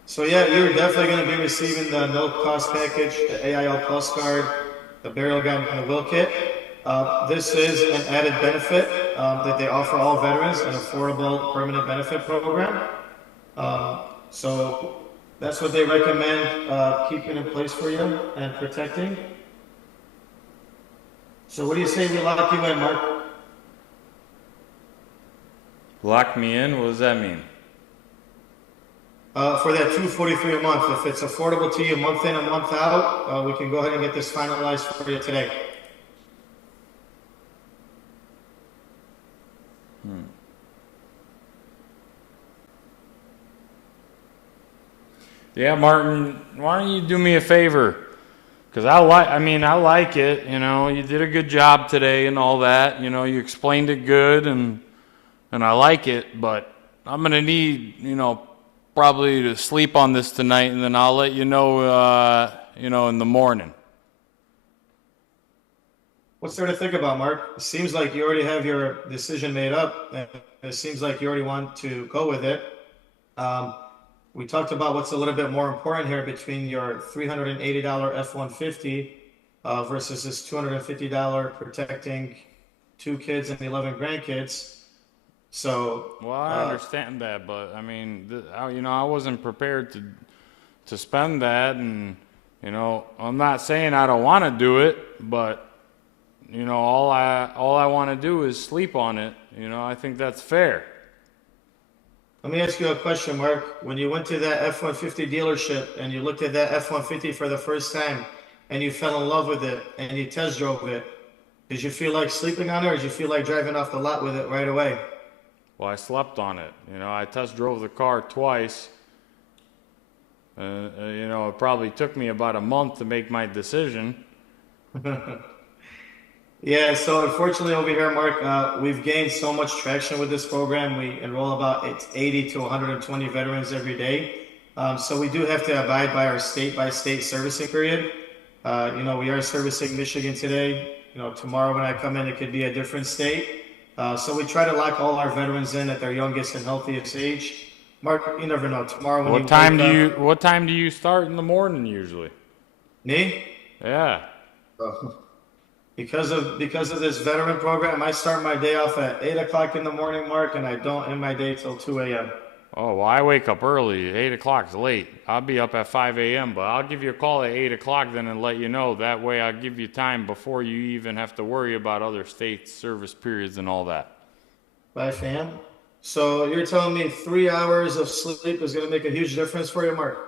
So yeah, you're definitely going to be receiving the no-cost package, the AIL Plus card, the burial guide, and the will kit. This is an added benefit that they offer all veterans, an affordable permanent benefit program. So that's what they recommend keeping in place for you and protecting. So what do you say we lock you in, Mark? Lock me in? What does that mean? For that $243 a month, if it's affordable to you month in and month out, we can go ahead and get this finalized for you today. Yeah, Martin, why don't you do me a favor? Because I like it, you did a good job today and all that, you explained it good and I like it, but I'm going to need, probably to sleep on this tonight and then I'll let you know, in the morning. What's there to think about, Mark? It seems like you already have your decision made up, and it seems like you already want to go with it. Um, we talked about what's a little bit more important here between your $380 F-150 versus this $250 protecting two kids and 11 grandkids. So, Well, I understand that, but I mean, I wasn't prepared to spend that, and I'm not saying I don't want to do it, but all I want to do is sleep on it. I think that's fair. let me ask you a question, Mark. When you went to that F-150 dealership and you looked at that F-150 for the first time and you fell in love with it and you test drove it, did you feel like sleeping on it or did you feel like driving off the lot with it right away? Well, I slept on it. I test drove the car twice. It probably took me about a month to make my decision. Yeah, so unfortunately over here, Mark, we've gained so much traction with this program. We enroll about 80 to 120 veterans every day. So we do have to abide by our state-by-state servicing period. We are servicing Michigan today. Tomorrow when I come in, it could be a different state. So we try to lock all our veterans in at their youngest and healthiest age. Mark, you never know. Tomorrow when What you time wake do up, you what time do you start in the morning usually? me? Yeah. Because of this veteran program, I start my day off at 8 o'clock in the morning, Mark, and I don't end my day till 2 a.m. Oh, well, I wake up early. 8 o'clock's late. I'll be up at 5 a.m., but I'll give you a call at 8 o'clock then and let you know. That way I'll give you time before you even have to worry about other states' service periods and all that. Bye, fam. So you're telling me 3 hours of sleep is going to make a huge difference for you, Mark?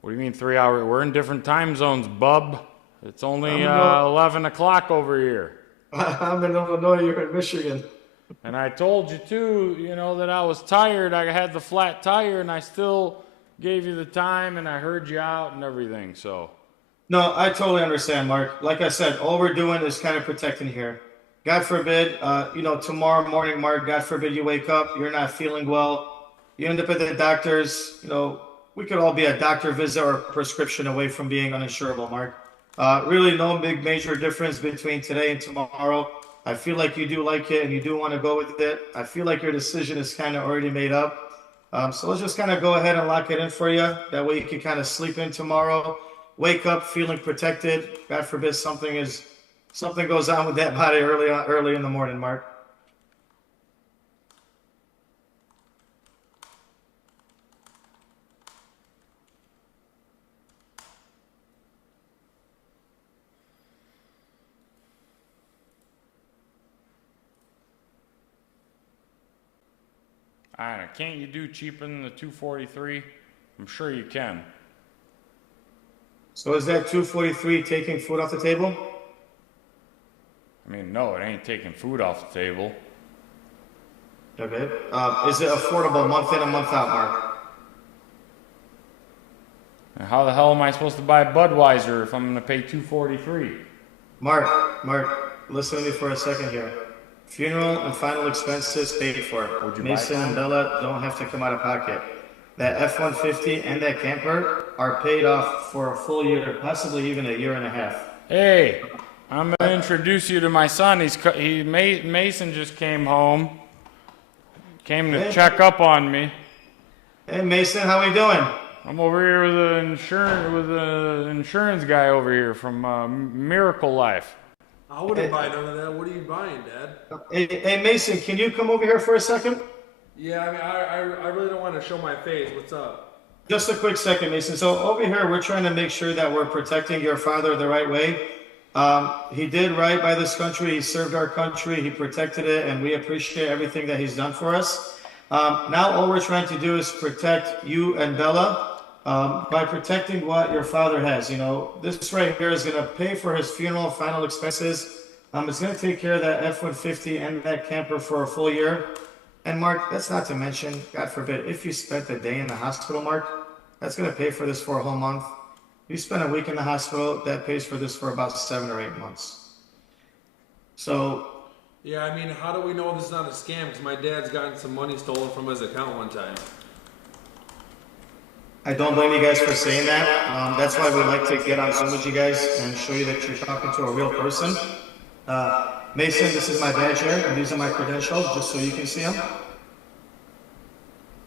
What do you mean 3 hours? We're in different time zones, bub. It's only I'm in, 11 o'clock over here. I'm in Illinois, you're in Michigan. And I told you too, that I was tired. I had the flat tire and I still gave you the time and I heard you out and everything, so. No, I totally understand, Mark. Like I said, all we're doing is kind of protecting here. God forbid, tomorrow morning, Mark, God forbid you wake up, you're not feeling well, you end up at the doctor's, we could all be a doctor visit or prescription away from being uninsurable, Mark. Really no big major difference between today and tomorrow. I feel like you do like it and you do want to go with it. I feel like your decision is kind of already made up. So let's just kind of go ahead and lock it in for you. That way you can kind of sleep in tomorrow, wake up feeling protected. God forbid something goes on with that body early in the morning, Mark. I don't know, can't you do cheaper than the 243? I'm sure you can. So is that 243 taking food off the table? I mean, no, it ain't taking food off the table. Okay. Is it affordable month in and month out, Mark? And how the hell am I supposed to buy Budweiser if I'm going to pay 243? Mark, listen to me for a second here. Funeral and final expenses paid for. Would you Mason buy and Bella don't have to come out of pocket. That F-150 and that camper are paid off for a full year, possibly even a year and a half. Hey, I'm going to introduce you to my son. Mason just came home. Came to check up on me. Hey Mason, how we doing? I'm over here with the insurance guy over here from Miracle Life. I wouldn't buy none of that. What are you buying, Dad? Hey Mason, can you come over here for a second? Yeah, I mean, I really don't want to show my face. What's up? Just a quick second, Mason. So over here, we're trying to make sure that we're protecting your father the right way. He did right by this country. He served our country. He protected it, and we appreciate everything that he's done for us. Now all we're trying to do is protect you and Bella by protecting what your father has. This right here is going to pay for his funeral and final expenses. It's going to take care of that F-150 and that camper for a full year. And Mark, that's not to mention, God forbid, if you spent a day in the hospital, Mark, that's going to pay for this for a whole month. You spend a week in the hospital, that pays for this for about 7 or 8 months. So, Yeah, I mean, how do we know this is not a scam? Because my dad's gotten some money stolen from his account one time. I don't blame you guys for saying that. That's why we like to get on Zoom with you guys and show you that you're talking to a real person. Mason, this is my badge here, and these are my credentials, just so you can see them.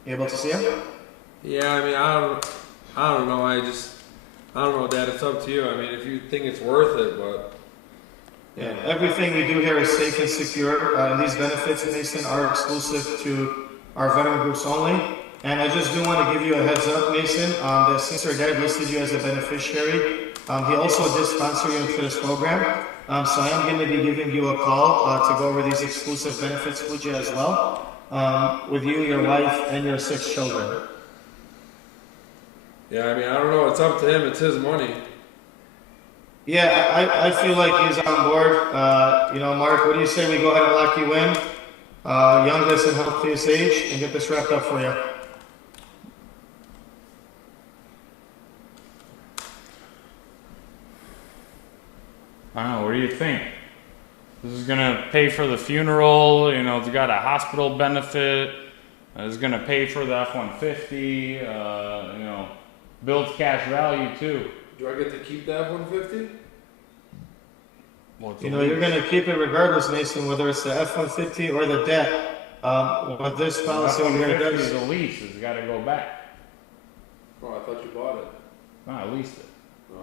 You able to see them? Yeah, I mean, I don't know. I don't know, Dad. It's up to you. I mean, if you think it's worth it, but. Yeah, everything we do here is safe and secure. And these benefits, Mason, are exclusive to our veteran groups only. And I just do want to give you a heads up, Mason, that since our dad listed you as a beneficiary, he also did sponsor you into this program. So I am going to be giving you a call to go over these exclusive benefits with you as well, with you, your wife, and your 6 children. Yeah, I mean, I don't know. It's up to him. It's his money. Yeah, I feel like he's on board. Mark, what do you say we go ahead and lock you in? Youngest and healthiest age, and get this wrapped up for you. I don't know, what do you think? This is gonna pay for the funeral, it's got a hospital benefit, it's gonna pay for the F-150, builds cash value too. Do I get to keep the F-150? Well, You're going to keep it regardless, Mason, whether it's the F-150 or the debt. With this policy, we're going to do is a lease. It's got to go back. Oh, I thought you bought it. No, I leased it.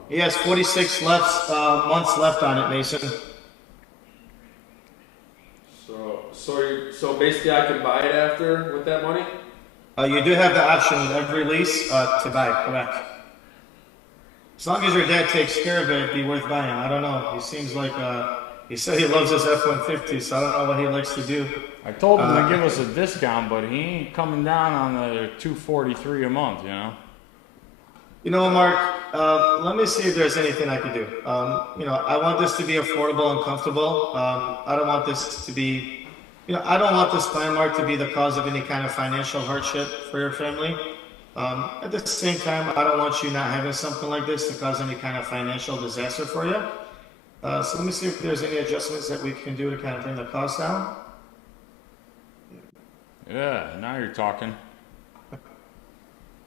He has 46 months left on it, Mason. So basically, I can buy it after with that money. You do have the option with every lease to buy, correct? As long as your dad takes care of it, it'd be worth buying. I don't know. He seems like he said he loves his F-150, so I don't know what he likes to do. I told him to give us a discount, but he ain't coming down on the $243 a month. Mark, let me see if there's anything I can do. I want this to be affordable and comfortable. I don't want this to be, I don't want this plan, Mark, to be the cause of any kind of financial hardship for your family. At the same time, I don't want you not having something like this to cause any kind of financial disaster for you. So let me see if there's any adjustments that we can do to kind of bring the cost down. Yeah, now you're talking.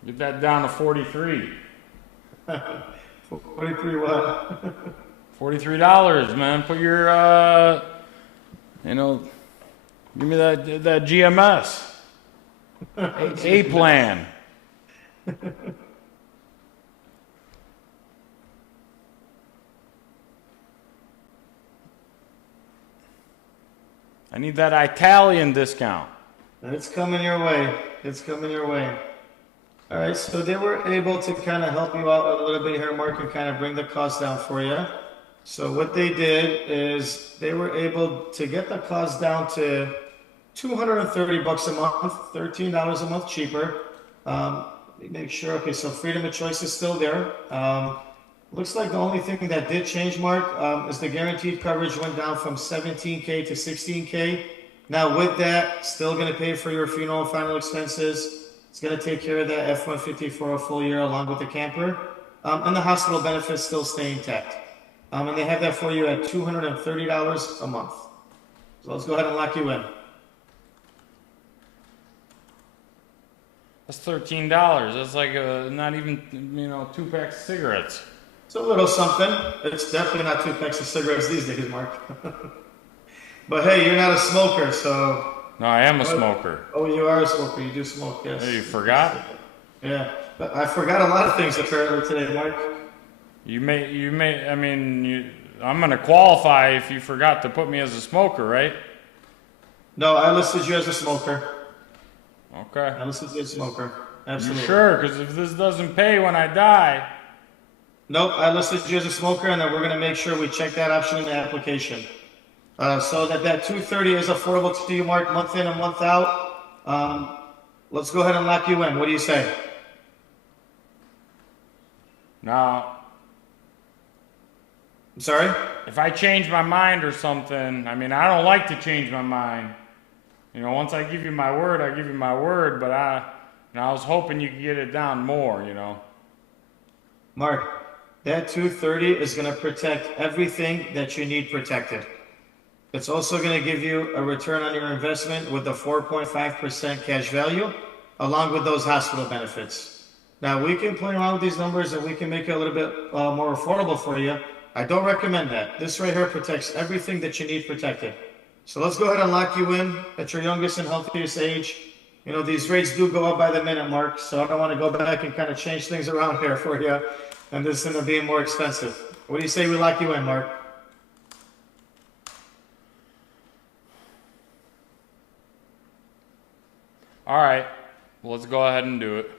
Get that down to 43. 43 what? $43, man. Put your, give me that GMS. A plan. I need that Italian discount. It's coming your way. It's coming your way. All right, so they were able to kind of help you out a little bit here, Mark, and kind of bring the cost down for you. So what they did is they were able to get the cost down to $230 a month, $13 a month cheaper. Make sure, okay, so freedom of choice is still there. Looks like the only thing that did change, Mark, is the guaranteed coverage went down from 17K to 16K. Now with that, still going to pay for your funeral and final expenses. It's going to take care of that F-150 for a full year along with the camper. And the hospital benefits still stay intact. And they have that for you at $230 a month. So let's go ahead and lock you in. That's $13. That's like not even, 2 packs of cigarettes. It's a little something. It's definitely not 2 packs of cigarettes these days, Mark. But hey, you're not a smoker, so... No, I am a smoker. Oh, you are a smoker. You do smoke, yes. Hey, you forgot? Yeah. But I forgot a lot of things apparently today, Mark. I'm going to qualify if you forgot to put me as a smoker, right? No, I listed you as a smoker. Okay. I listed you as a smoker. Absolutely. You sure? Because if this doesn't pay when I die... Nope, I listed you as a smoker, and then we're going to make sure we check that option in the application. So that $230 is affordable to you, Mark, month in and month out. Let's go ahead and lock you in. What do you say? Now, I'm sorry? if I change my mind or something, I don't like to change my mind. Once I give you my word, I give you my word, but I was hoping you could get it down more, Mark, that $230 is going to protect everything that you need protected. It's also going to give you a return on your investment with the 4.5% cash value, along with those hospital benefits. Now we can play around with these numbers and we can make it a little bit more affordable for you. I don't recommend that. This right here protects everything that you need protected. So let's go ahead and lock you in at your youngest and healthiest age. You know, these rates do go up by the minute, Mark, so I don't want to go back and kind of change things around here for you, and this end up being more expensive. What do you say we lock you in, Mark? All right, well, let's go ahead and do it.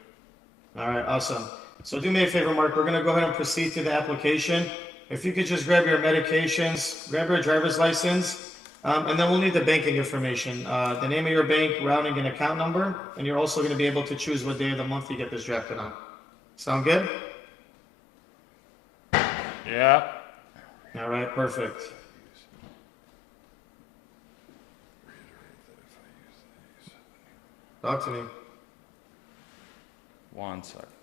All right, awesome. So do me a favor, Mark. We're going to go ahead and proceed to the application. If you could just grab your medications, grab your driver's license, and then we'll need the banking information, the name of your bank, routing, and account number, and you're also going to be able to choose what day of the month you get this drafted on. Sound good? Yeah. All right, perfect. Talk to me. 1 second.